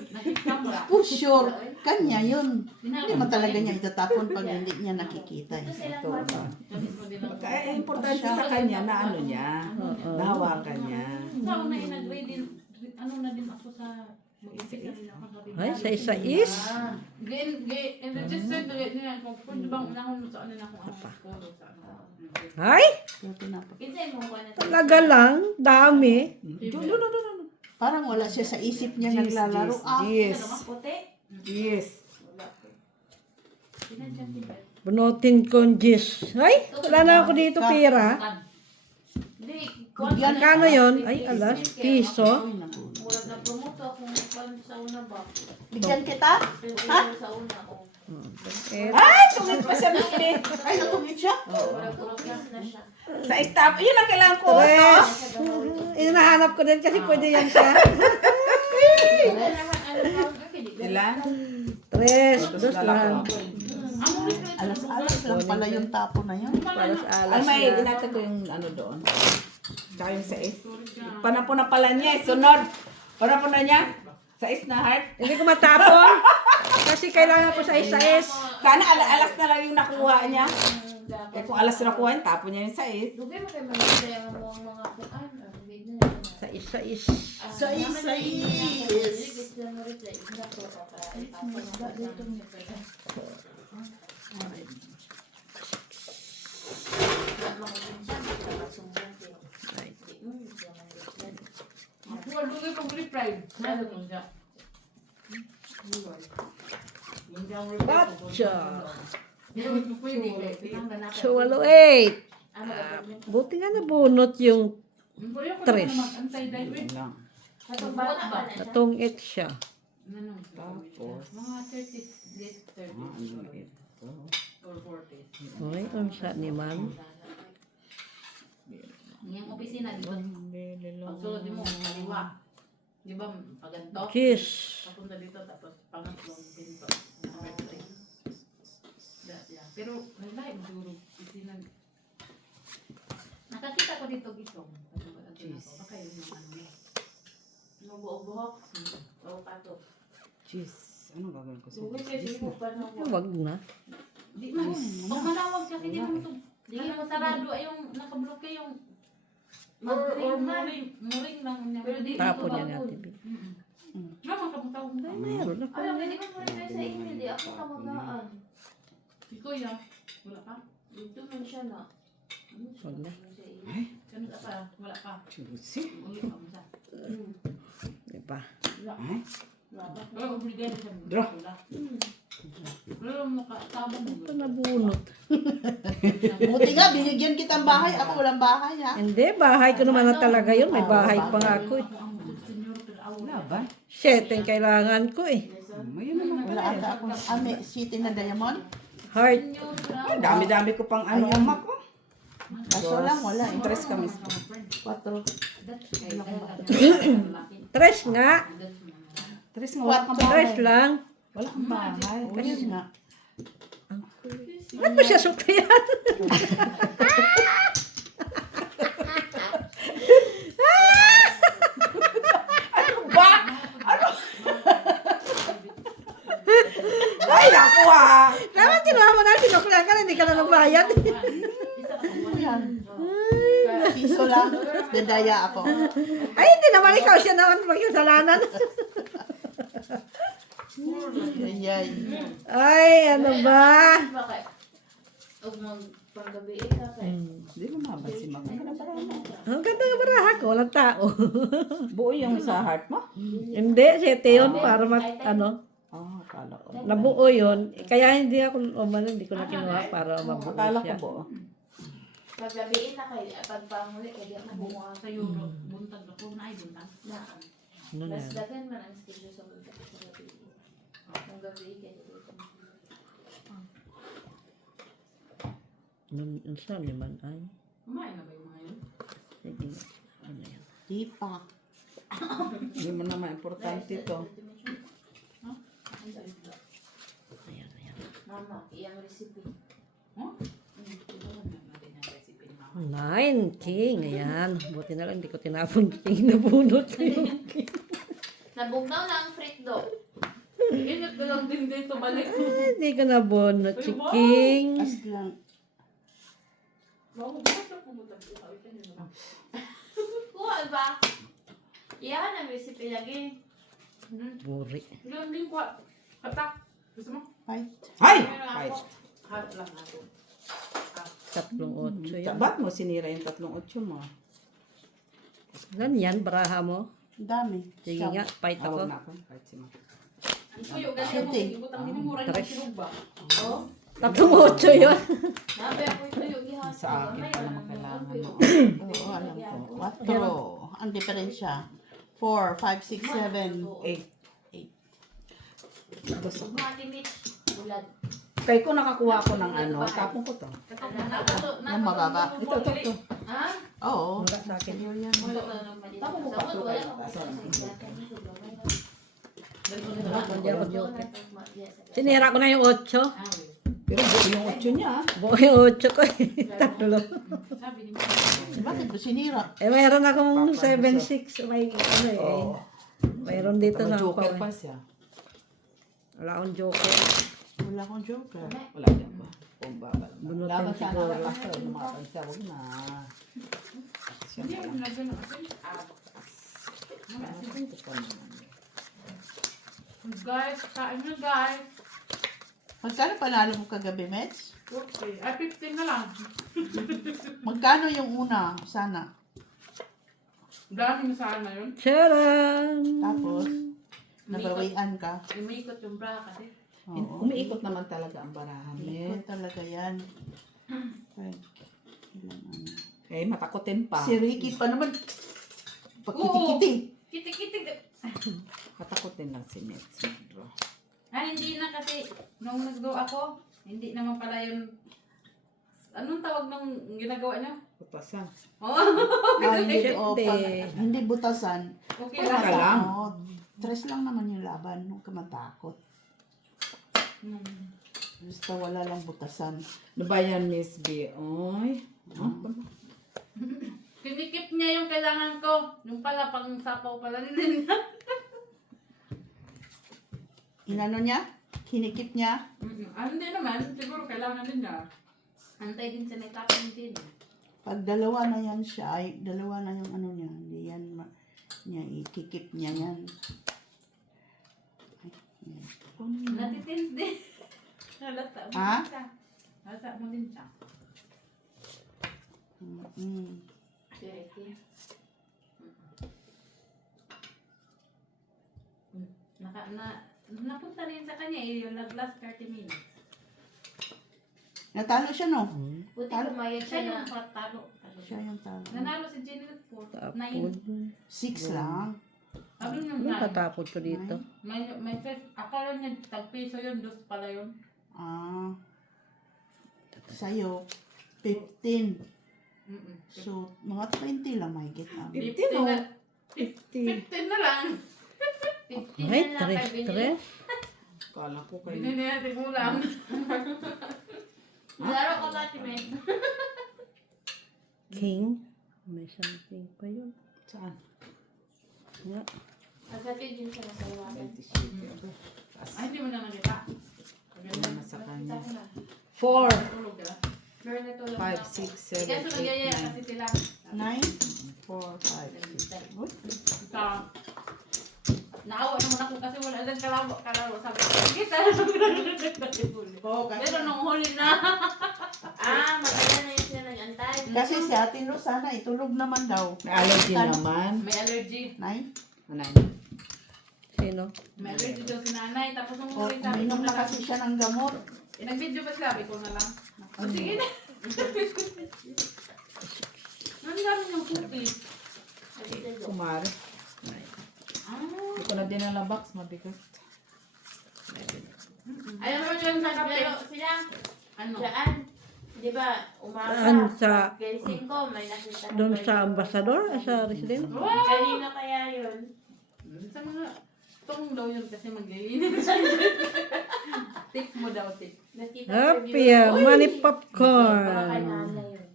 nakikita mo lang. For sure, kanya yun. Hindi mo talaga niya itatapon pag hindi niya nakikita. Ito Eh. silang Ito, kwarto. Tapos mo din ang... Kaya importante sa kanya na ano niya. Nahawakan niya. Sa una ay nag-grade din, ano na din ako sa... Ay, sa isa is. Registered ulit niya kung pwede bang unahon mo sa ano na kung ano polo sa ano. Ay, Pero pinapa- Kinsay mo ko na talaga lang. Dami. Parang wala siya sa isip niya naglalaro. Yes. puti. Yes. Wala ko. Pinadyan din ba? Bunutin ko ang gis. Ay, wala na ako dito pera. Hindi, Magkano yun? Ay, alas, piso. murag na promoto akong pan sa una ba? Bigyan kita? Pero sa una ko. Eh, Ay, tungit pa siya Mili. Ay, natungit siya? Murag class na siya. Sa staff. Yun ang kailangan ko. Tres. Inahanap ko din kasi pwede yan siya. Ilan? Tres. Dos lang. Alas-alas lang pala yung tapo na yun. Para sa alas Ay, may na. dinatag ko yung ano doon. Tsaka yung sa is. Panapon na pala niya eh. Sunod. Panapon na niya. Sa is na heart. Hindi ko matapon. Kasi kailangan ko sa isa-is. Sana alas na lang yung nakuha niya. Eh kung alas na nakuha niya, tapon niya yung sa is. Dugay mo kayo maganda yung mga kuan. Big na yun. Sa isa-is. Sa is. Huwag lugay pang refried. Nasa ko siya. Gotcha. Hindi mo pwede. So, 8. Buti nga nabunot yung Ayaw ko Tres. naman mag-antay dahil. Yun lang. Katong bata ba na siya? Natong 8 siya. Nanong, Tapos, mga 30, late 30 ano ito? or 40. Uy, unsa ni man. Yung opisina dito. Pagsulod mo, kaliwa. Di ba, paganto? Kiss. Papunta dito, tapos pangatlong pinto. Number 3. Yeah. Pero, naglahi mo siguro. Opisina. Nakakita ko dito gitong. Baka yun yung ano. Mabuo-buhok. O pato. Cheese. Ano gagawin ko sa Suwi kayo cheese mo pa na Wag na. Di man. Pag malawag kasi di naman ito. Di naman sarado ay yung nakabloke yung or muring lang niya. Pero di Tapon niya natin. Naman kamutaw. Ay, mayroon ako. Ay, pwede ka muna tayo sa email. Di ako kamagaan. Si Kuya, wala pa. Dito man siya na. Ano siya? Wala. Sa email. Kano ka pa? Wala pa. Juicy. Uli pa mo sa. Diba? Ay, Pero obligado siya. Draw. Pero mo tabang mo. Ito nabunot. Buti nga, binigyan kitang bahay. Ako walang bahay, ha? Hindi, bahay ko naman na talaga yun. May bahay pa nga ako eh. laban. Shit, yung kailangan ko eh. Mayroon naman Wala pala eh. ata ako. May city na diamond. Heart. Ay, dami-dami ko pang ano umak ko. Kaso lang, wala. Interest kami. 4. Tres nga. Tres nga, wala kang bahay. Tres lang. Wala kang bahay. Ayun nga. Ba't mo siya suklayan? Ay, naku ah! Dapat kinuha mo na, sinuklayan ka na, hindi ka na nagbayad. Ano yan? Piso lang. Dadaya ako. Ay, hindi naman ikaw siya naman magkasalanan. Yay. Ay, ano ba? Bakit? Huwag magpanggabi ka kay. Hindi mo mabal si Mang. Ang ganda ng baraha ko, walang tao. Buo yung sa heart mo? Hindi, sete yun para ano, Oh, akala ko. nabuo yun. Kaya hindi ako, hindi ko na kinuha para mabuo Akala ko siya. buo. Paggabiin na kay pagpanguli kay di ako Buka sa Europe, buntag ako na ay buntag. na. Ano na Mas yan? dagan man ang schedule sa buntag sa gabi. Kung gabi kay dito. Ano saan naman ay? Kumain na ba yung mga yun? Sige, ano yan? Di pa. Hindi mo naman importante to. Ayan, ayan. Mama, iyang recipe. Huh? Natin yung recipe ni Mama. 9 king, ayan. Buti na lang, hindi ko tinapon king, nabunot yung king. Nabugnaw na ang frit do. Ingat ka lang din dito, balik. Ay, hindi ko nabunot si king. As lang. Kuha ba? Iyan ang recipe lagi. Buri. Ganun din ko. Patak. Gusto mo? Fight. Ay! Meron Ay! ako. Harap lang ako. 3-8 yan. Ba't mo sinira yung 3-8 mo? Ganyan, baraha mo. Ang dami. Sige nga, fight Tawag ako. na ako. Kahit si Mang. Ang tuyo, ganyan mo. Shooting. Ibutang dinimura yung Tres. sinug ba? Oh. 3-8 yun. Nabi ako yung tuyo gihapon. Sa akin pa naman kailangan mo. Oo, alam ko. 4. Ang diferensya. 4, 5, 6, 7, 8. Gusto ko. Mati Mitch. Bulad. Kaya ko nakakuha ko ng ano, tapon ko to. Ang mababa. Ito. Ha? Oo. Wala sa akin. Wala na nang mali. Sa wala wala ako. Sinira ko na yung 8. Pero buo yung 8 niya. Buo yung 8 ko eh. 3. Sabi ni Mama. Bakit ko sinira? Eh, mayroon akong 7-6. May ano eh. Oo. Mayroon dito Tama, sa joker ako. pa siya. Wala akong joker. Wala akong joker. Wala dyan ba? Kung babal. Bunutin Laban sana siguro. ka kaso. Lumakan siya. Huwag na. Siya Hindi pa ako lang. nagano kasi. Ito pa naman. Guys, kain na guys. Magkano panalo mo kagabi, Mets? Okay. Ay, 15 na lang. Magkano yung una? Sana. Dami na sana yun. Charan! Tapos, nabawian ka. Umiikot yung bra kasi. Oo. Umiikot naman talaga ang barahan. Ikot talaga yan. Okay. Ilang ano. Eh, matakotin pa. Si Ricky pa naman. Pakiti-kiti. Kitik-kitik. Matakotin lang si Nets. Hindi na kasi, nung nag-go ako, hindi naman pala yun, anong tawag nung ginagawa niyo? Putasan. Oh, Hindi, Hindi. hindi butasan. okay Wala lang. ka lang. Stress lang naman yung laban. Huwag ka matakot. Basta wala lang butasan. Ano ba yan, Miss B? Oy. Kinikip niya yung kailangan ko. Yung pala, pang sapaw pala din niya. Inano niya? Kinikip niya? Hindi naman, siguro kailangan din niya. Antay din siya, nagtapon din. Pag dalawa na yan siya, ay dalawa na yung ano niya. Hindi yan niya, ikikip niya yan. Natitins din. Halata mo Ha? din siya. Halata mo din siya. Sige. Napunta rin sa kanya eh, yung last 30 minutes. Natalo siya, no? Buti Talo. pumayag Siya siya yung na. patalo. Siya yung talo. Nanalo si Jenny at 4. 9. Tapon. 6 lang. Ano yung Ano 9? katapon ko dito? May first, akala niya tag-piso yun, dos pala yun. Ah. Sa'yo, 15. So, mga 20 lang may get namin. 15 na. 50. 15 na lang. 15 Ay, na lang kay binili. tres. Kala ko kayo. Binili natin ulam. Laro ka ba, Timay? King. May something pa yun. Saan? Yeah. Agad yun din siya nasa iwanan. Ay, hindi mo na nakita. Wala na sa kanya. Kita ko na. 4, Tulog ka. Meron na tulog 5, na ako. 6, 7, Kaso nagyayaya 8, kasi sila. 9? 4, 5, 6. Ito. Naawa naman ako kasi wala lang kalaro. Sabi ko, kita. Oo, Pero nung huli na. Matagal na yun siya nag-antay. kasi si Ate Lu sana itulog naman daw. May allergy naman. May allergy. 9? Ano? Sino? May allergy daw si nanay. Tapos nung O, huli sabi ko uminom na na lang. kasi siya ng gamot. Nag-video pa sabi ko na lang. O sige na. Ano namin yung cookie? Kumari. Hindi ko na dinala box. Mabigat. Alam mo yung naglaro sila? Ano? Saan? Di ba, Saan umaga, sa... gising ko, may nakita na Doon birthday sa ko. ambasador? Sa resident? Kanina kaya yun? Sa mga tong daw yun kasi mag-iinit siya. Tip mo daw, tip. Nakita Happy ko ah! Money Baka kay popcorn! nanay yun.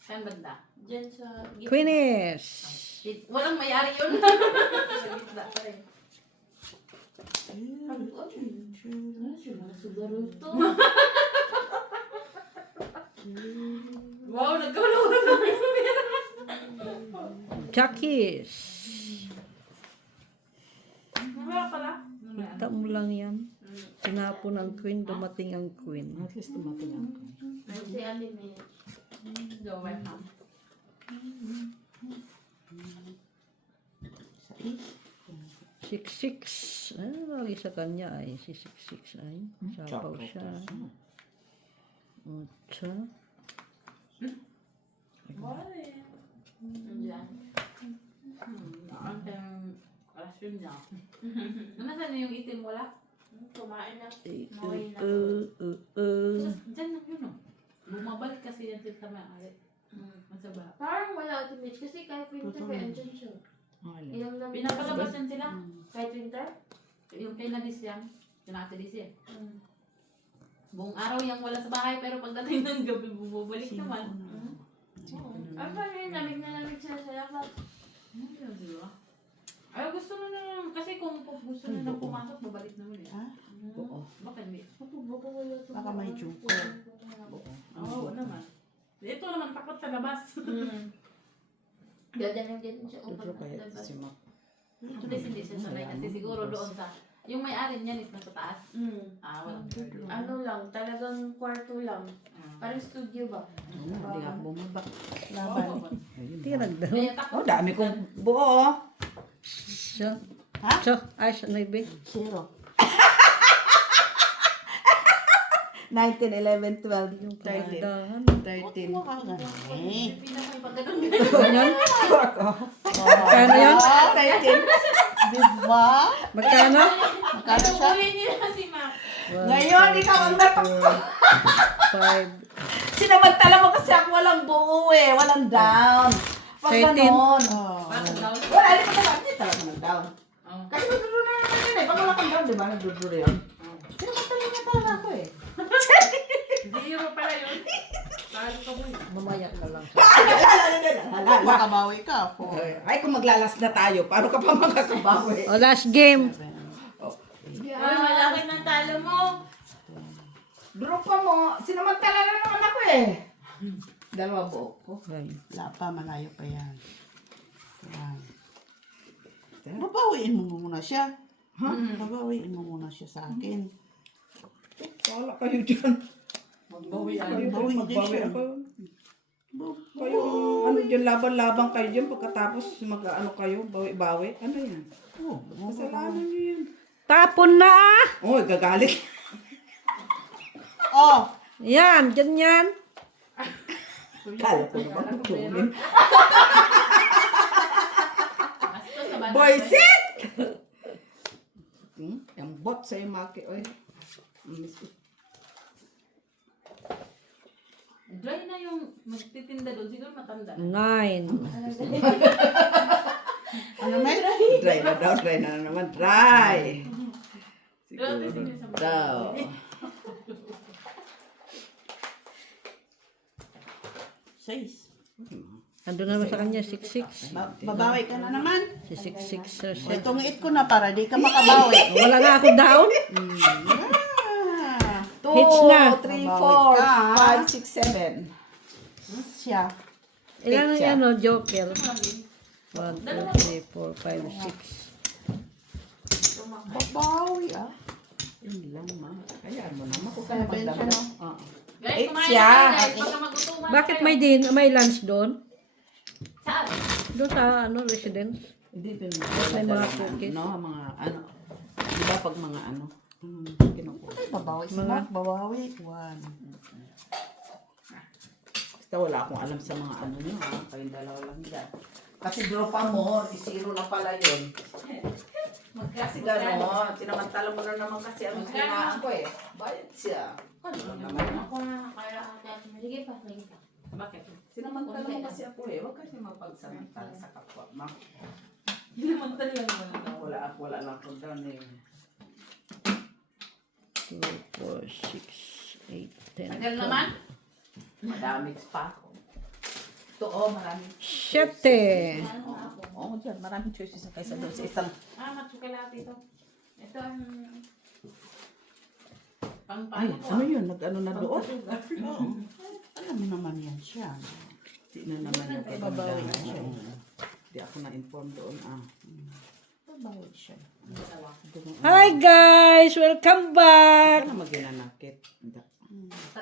Saan banda? Diyan sa gitna. Queenies! Walang mayari yun. Sa gitna pa rin. Sabi ko, ano siya mga sigaro to? Wow, nagkawala na. Chuckies! Wala pala. Kita mo lang yan. Tinapon ang queen, dumating ang queen. At least tumating ako. Si Ate May. Gawin ha. Sa 8? 6-6. Lagi sa kanya ay si 6-6 ay. Sapaw siya. 8. Nandiyan. Ang rasyon niya. Nasaan na yung itim wala? Kumain na. Diyan lang yun oh. Bumabalik kasi yan sa may-ari. Masaba. Parang wala ultimate kasi kahit winter kay andyan siya. Ilang namin. Pinapalabas yan sila. Kahit winter? Yung kay Nadis yan. Yung ate Dis yan. Buong araw yung wala sa bahay pero pagdating ng gabi bumabalik naman. Ano ba yun? Lamig na lamig siya sa labas. Ay, gusto na lang. Kasi kung gusto na lang pumasok, babalik naman eh. Ha? Oo. Baka hindi. Baka may juko. Oo naman. Ito naman takot sa labas. Gadanag din siya Ito upang kaya labas. si Mac. Hindi siya sanay kasi siguro doon sa... Yung may-ari niyan is nasa taas. Walang Ano lang, talagang kwarto lang. Parang studio ba? Hindi nga bumaba. Laban. Hindi ka nagdaro. Kaya takot. Oh, dami kong buo. Siya. Ha? Siya. Ay, siya na ibe. 0. 19, 11, 12, Yung 13. kagandahan. 13. Huwag ka ganun. Ganyan? Magkano yan? 13. Diba? Magkano? Magkano siya? Uli nila si Mac. Ngayon, ikaw ang natakot. 5. Sinamantala mo kasi ako walang buo eh. Walang down. Pag 13. ganon. Oh. Paano daw? Wala, hindi ko talaga. Hindi talaga nag-down. Oh. Kasi nagduduro na naman yun eh. Pag wala kang down, di ba? Nagduduro yun. Sinamantala niya talaga ako eh. Zero pala yun. Talo ka mo yun. Mamaya na lang. Makabawi ka. Po. Ay, kung maglalas na tayo, paano ka pa makakabawi? O, last game. Ay, malaki na talo mo. Drop pa mo. Sinamantala na naman ako eh. Dalawa buo ko. Wala pa, malayo pa yan. Yan. Babawiin mo muna siya. Ha? Babawiin mo muna siya sa akin. Wala kayo dyan. Magbawi Kayo Bawi dyan, din magbawi siya. ako. Kayo, ano dyan, laban-laban kayo dyan. Pagkatapos mag-ano kayo, bawi-bawi. Ano yan? Oh, Kasalanan nyo yan. Tapon na ah! Oh, gagalit. oh, Yan, ganyan. Kala ko naman tutulin. Basta sa bata. Boyset! Yung bot sa'yo, Maki. Oy. Dry na yung magtitinda doon. Siguro matanda. 9. ano may? Dry na daw, dry na naman. Dry. Dati sige sa bata. Daw. Says. Ando naman sa kanya, 6-6. Babawi ka na naman. Si 6-6 sir. Itong it ko na para di ka makabawi. Wala nga ako down. Ah, Hits na. 2, 3, Babawi ka. 4, 5, 6, 7. siya. Ilan ang Pizza. ano, joker? 1, 2, 3, 4, 5, 6. Babawi ah. Yun lang, ma. Kaya mo naman. Kung Kaya ba yun siya, no? Oo. Guys, Eight kumain siya. na guys. Baka magutuman Bakit kayo. may lunch doon? Saan? Doon sa ano, residence? Hindi din May mga cookies. No, mga ano. Di ba pag mga ano? Kinukuha. Babawi si Mga- Mark. Babawi. One. Basta wala akong alam sa mga ano nyo ha. Kayong dalawa lang dyan. Kasi dropa mo, zero na pala yun. Kasi gano'n, sinamantala mo na naman kasi ang kinaan ko eh. Bayad siya. Ano naman no? Ako na kaya ate. Sige pa, sige pa. Bakit? Sinamantala mo kasi ako eh. Huwag kasi mapagsamantala sa kapwa mo. Hindi naman talaga naman. Wala lang kung doon eh. 2, 4, 6, 8, 10. Tagal naman. Madami pa ako. Ito oh, maraming. 7. Oo, dyan. Maraming choices na kaysa doon sa isang. Matsukalati ito. Ito ang pang Ay, paano ko. ano yun? Nag-ano na doon? Oo. Alam mo naman yan siya. Di na naman yung Babawi kagandahan. siya. Di ako na-inform doon ah. Babawi siya. Hi guys! Welcome back! Ano maginanakit?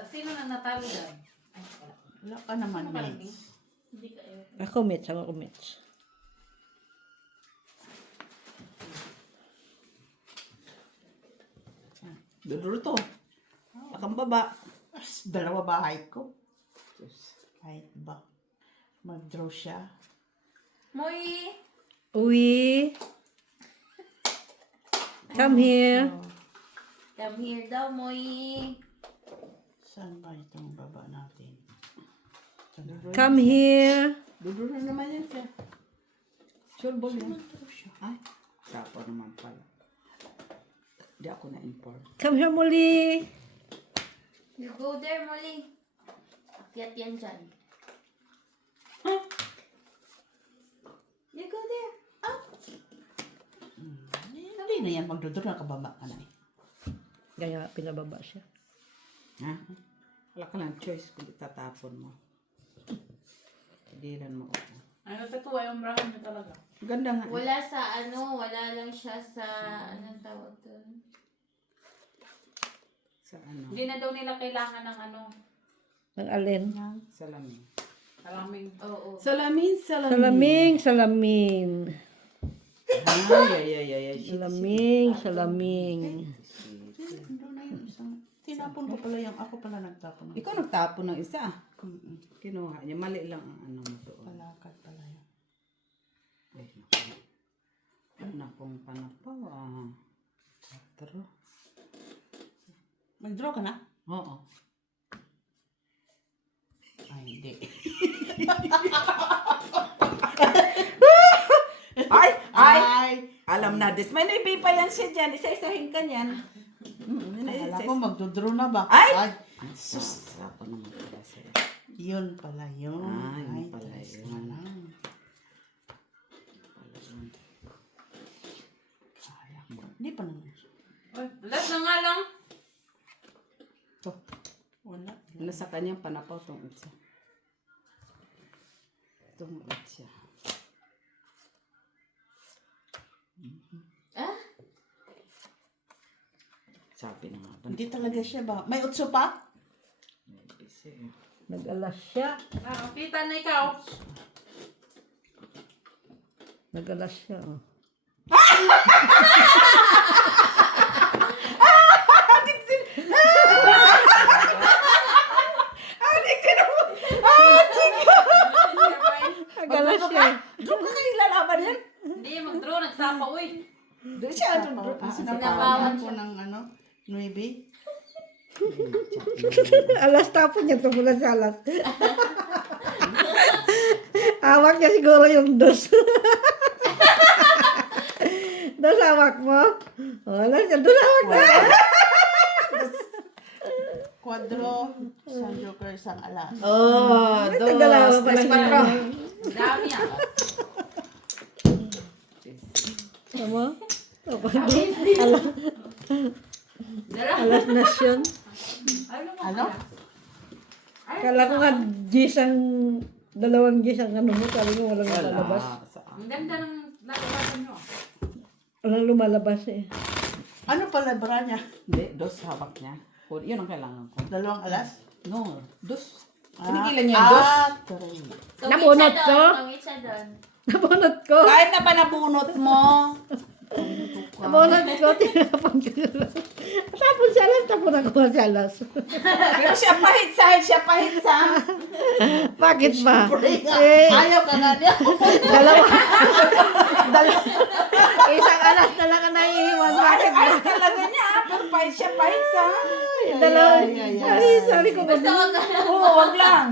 Sino na natalo dyan? Ay, wala. Wala ka naman, Ano pala, mates. Hindi ka eh. Ako, Mitch. Ako, Mitch. Duduro to. Akang baba. Dalawa bahay ko. Kahit ba. Mag-draw siya. Moy! Uwi. Come here. Come here daw, Moy. Saan ba itong baba natin? Come here. Duduro naman yan siya. Sure ball yan. Ay, sapa naman pala. Di ako na-inform. Come here muli. You go there, Molly. Akyat yan dyan. You go there. Hindi na yan magduduro. Nakababa ka na eh. Kaya pinababa siya. Ha? Wala ka lang choice kung itatapon mo. Tigilan mo ako. Ay, natutuwa yung bracket niya talaga. Ganda nga. Wala sa ano, wala lang siya sa, anong tawag doon? Sa ano? Hindi na daw nila kailangan ng ano, Ng alin? Salamin. kalaming. Oo. Salamin, Salaming, salaming. Ay. Salaming, salaming. Doon na yung isang Tinapon ko pala yung ako pala nagtapon. Ikaw nagtapon ng isa. Mm-mm. Kinuha niya. Mali lang ang ano mo doon. Palakad pala yun. Ay, naku. Ano pong panapaw ah. 4. Mag-draw ka na? Oo. Ay, hindi. Ay! Ay! Ay! Alam na this. May naibi pa yan siya dyan. Isa-isahin ka niyan. Akala ko magdodraw na ba? Ay! Ay, sus. sarap ko naman pala siya. Yun pala yun. Ah, yun Ay, pala tres yun. na lang. Pala yun. Kaya mo. Hindi pa naman. Ay, last na nga lang. Wala. Ano sa kanyang panapaw tong isa. Itong siya. Ah? Sabi na nga ba? Hindi talaga siya ba? May utso pa? Maybe siya. Nag-alas siya. Kita na ikaw. Nag-alas siya. Oh. Nag-alas siya. Doon ka kayo lalaban yan? Hindi, mag-draw. Nagsapa, uy. Doon siya. Doon. Sinabawan ko ng ano? 9. Alas tapon niya, tumulan sa alas. Awak niya siguro yung dos. Dos awak mo? O, alas niya, dos awak na. Quadro, isang joker, isang alas. Oh, Tagalawa pala tres, niya. 4. Dami ah. Tama? Dala. Alas nasyon. Ano? Kala ko nga gis ang, dalawang gis ang ano mo, sabi mo walang lumalabas. Ang ganda ng nakalaban nyo. Walang lumalabas eh. Ano pala bra niya? Hindi, dos hawak niya. Yun ang kailangan ko. 2 alas? No, dos. Kinikilan niya yung dos. Three. Nabunot ko? Tungit siya doon. Nabunot ko. Kahit na pa nabunot mo. Nabunot ko, tinapon ko sila. Tapon sa alas, tapon ako sa alas. Pero siya pahit sa. Bakit ba? Eh, Ayaw ka nga niya. dalawa. Isang alas na lang ang naiiwan. Bakit ba? Ay, talaga niya. Pero pahit sa. Dalawa. Ay. Sabi ko, Basta wag ka. Oo, wag lang.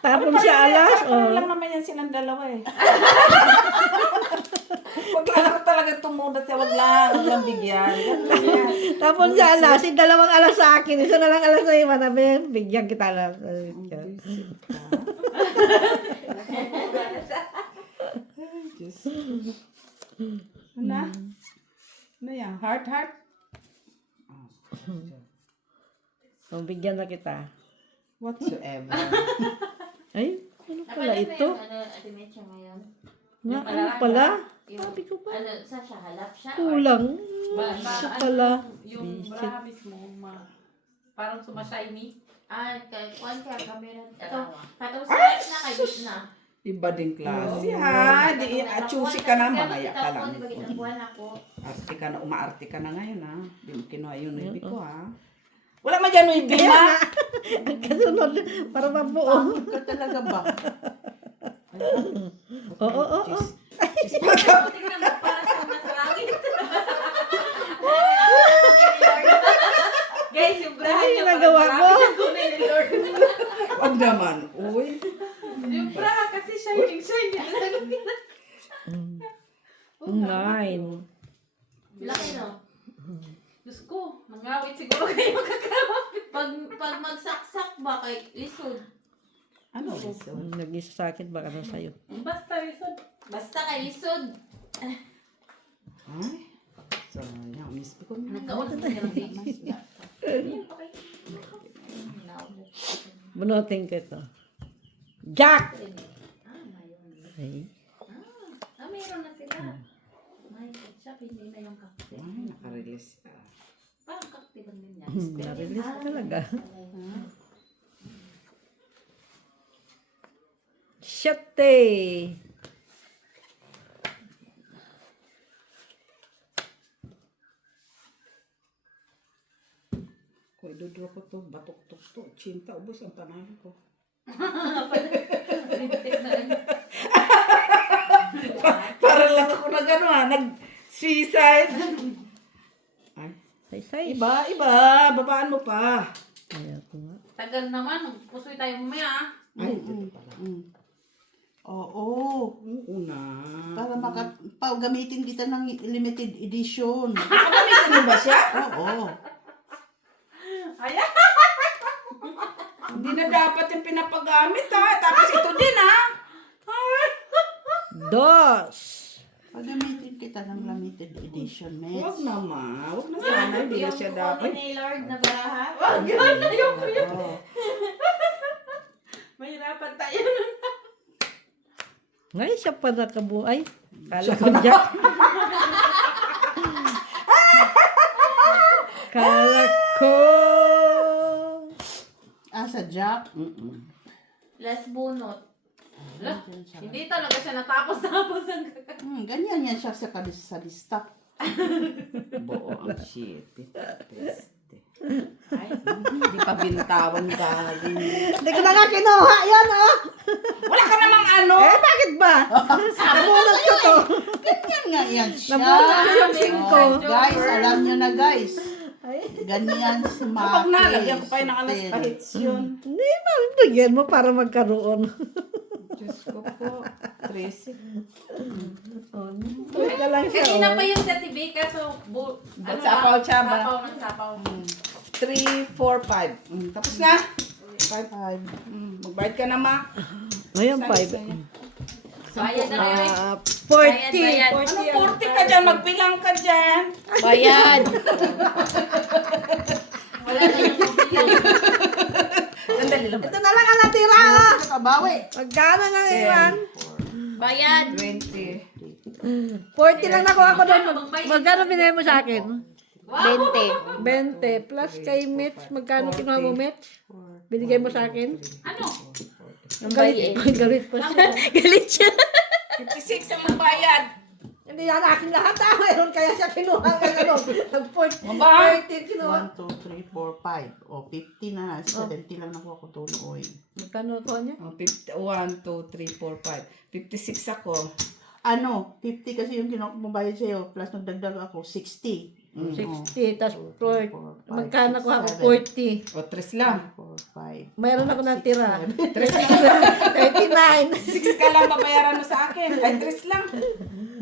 tapon sa alas. Pero Oh. lang naman yan silang dalawa eh. Wag lang ako talaga tumunod siya. Wag lang bigyan. Ganun yan. Tapon sa alas. Yung dalawang alas sa akin. Isa na lang alas na iwan. Sabi, bigyan kita alas. Diyos. Ano? Ano yan? Heart? So, bigyan na kita. Whatsoever. Ay, ano pala Napanood mo ito? yung ano, Ate Mecha ngayon? Na, ano pala? Yung, Sabi ko ba? ano, sa siya, halap siya? Kulang. Ba, Ito ano, pala. yung bra mismo, parang sumashiny. Kay Juan, kaya camera. Ito, Dalawa. katong sa na, kay gitna. Iba din klase ha. Di, choosy ka na. Mamaya ka lang. Di ba gitapuan ako? Arte ka na. Umaarte ka na ngayon ha. Di mo kinuha yung nuibi ko ha. Wala man dyan nuibi ha. Ang kasunod. Para mabuo. Pagod ka talaga ba? Oo. Tingnan mo, parang sa nasa langit. Guys, yung brahan Ay, niya nagawa parang ko. malapit ang tunay ni Lord. Wag naman. Uy. Yung bra kasi shining. Nine. Laki no? Diyos ko, nangawit siguro kayo magkakawapit. Pag magsaksak ba kay lisod? Ano gusto? Nag-isa sa akin, baka na sa'yo. Basta, Rizod. Basta kay lisod. Ay. Sayang. Miss ko na. Nagkaon na yung baby. Bunutin ko ito. Jack! Ay. Meron na sila. May ketchup, hindi na yung kakti. Ay, nakarelease ka. Parang kakti lang din yan. Narilis talaga. Shate! idodro ko to. Batok-tok to. Chinta, ubos ang panalo ko. Para lang ako nag ano nag-suicide. Ay, Say-say. iba. Babaan mo pa. Ayan ko nga. Tagal naman. Pusoy tayo mamaya. Ay, ito pala. Oo. Oo na. Para gamitin kita ng limited edition. Gamitin mo ba siya? Oo. Hindi na dapat yung pinapagamit ha. Tapos ito din ha. Dos. Pagamitin kita ng limited edition, Huwag Mets. naman. Huwag na sana. Hindi na siya dapat. ni Lord na baraha. Oo. Mahirapan tayo. Ngayon siya pa nakabuhay. Kala ko dyan. Kala ko. Sa Jack. Last bunot. Hindi talaga siya natapos ang Ganyan yan siya sa lista. Buo ang shit. Peste. Ay, hindi pa bintawan galing. Hindi ko na nga kinuha yan, oh. Wala ka namang ano. Eh, bakit ba? Nabunot ko to. Ganyan nga yan siya. Nabunot ko yung 5. Oh, guys, alam nyo na guys. Ay, Ganyan si Kapag Maki. nalagyan ko pa yun ng alas kahits yun. hindi na. Bigyan mo para magkaroon. Diyos ko po. 13. Tuloy ka lang siya, Kanina oh. pa yung sa TV kaso Sapaw siya ba? Sapaw ng sapaw. 3, 4, 5. Tapos na. 5. Magbayad ka na, Ma. Ngayon, Sayang, 5. sayang. Bayad na kayo eh. 40. Ano 40 ka dyan? Magbilang ka dyan. Bayad. Wala na yung pagbilang. Sandali lang ba? Ito na lang ang natira, oh. Nakabawi. Magkano na iwan? Bayad. 20. 40 lang nakuha ko doon. Magkano binigay mo sa akin? 20. 20. Plus kay Mitch. Magkano kinuha mo, Mitch? Binigay mo sa akin? Ano? Ang galit. Ang galit pa siya. Galit siya. 56 ang magbayad. Hindi yan akin lahat, ah. Meron kaya siya kinuha ng ano. Ng 40 kinuha. 1, 2, 3, 4, 5. O, 50 na. 70 lang nakuha ko tuloy. Magkano ko niya? 1, 2, 3, 4, 5. 56 ako. Ano, 50 kasi yung mabayad sa'yo. Plus nagdagdag ako, 60. 60. Tapos 40. 4, 5, Magkano ko ako? 40. O, 3 lang. 4, 5. Mayroon ako natira. 39. 39. 6 ka lang babayaran mo sa akin. Ay, 3 lang.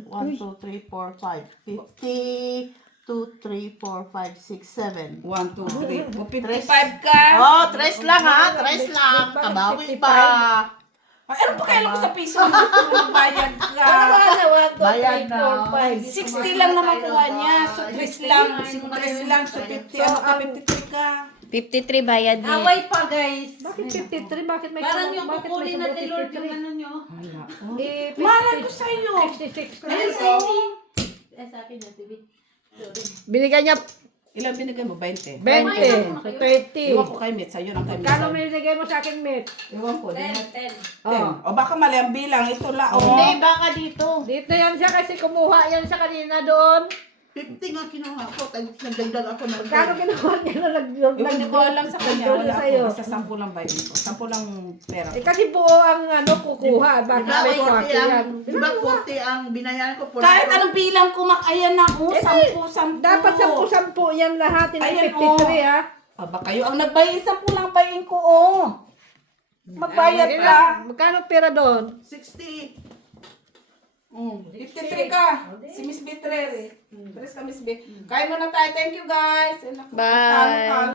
1, 2, 3, 4, 5. 50, 2, 3, 4, 5, 6, 7. 1, 2, 3. O, 55 ka. Oh, 3 lang ha. 3 lang. Kabawi pa. Ay, ano pa kailan ko sa piso mo? Magbayad ka. Bayad na. 60 lang naman kuha niya. So, 3 lang. 3 lang. So, 50. Ano ka? 53 ka. 53 bayad ni. Away pa guys. Bakit 53? Bakit may Parang yung bakit may kukunin na ni Lord yung 53? ano nyo. Hala. Eh, Malay ko sa'yo. 66 Ayun na. sa inyo. Eh sa akin na TV. Sorry. Binigay niya Ilan binigay mo? 20. 20. So 30. Iwan ko kay Mitch. Sa'yo lang kay Mitch. Kano binigay mo sa akin, Mitch? Iwan ko. 10. 10. O baka mali ang bilang. Ito la. O. Hindi, baka dito. Dito yan siya kasi kumuha yan siya kanina doon. 50 nga kinuha ko. Tapos nagdagdag ako ng Kano kinuha niya na Hindi ko alam sa kanya. Wala sa'yo. ako. Basta 10 lang bayad ko. 10 lang pera. Eh kasi buo ang ano kukuha. Bakit Diba, may 40 40 ang, yan? diba 40 ang binayaran ko? 40. Kahit anong bilang kumakayan na. O, 10. Dapat 10-10 yan lahat. Hindi Ayan, 53 ha. Aba kayo ang nagbayad. 10 lang bayin ko. O. Magbayad ka. Magkano pera doon? 60. 53 ka. Si Miss B 3. 3 ka Miss B. Kain muna tayo. Thank you guys. Bye.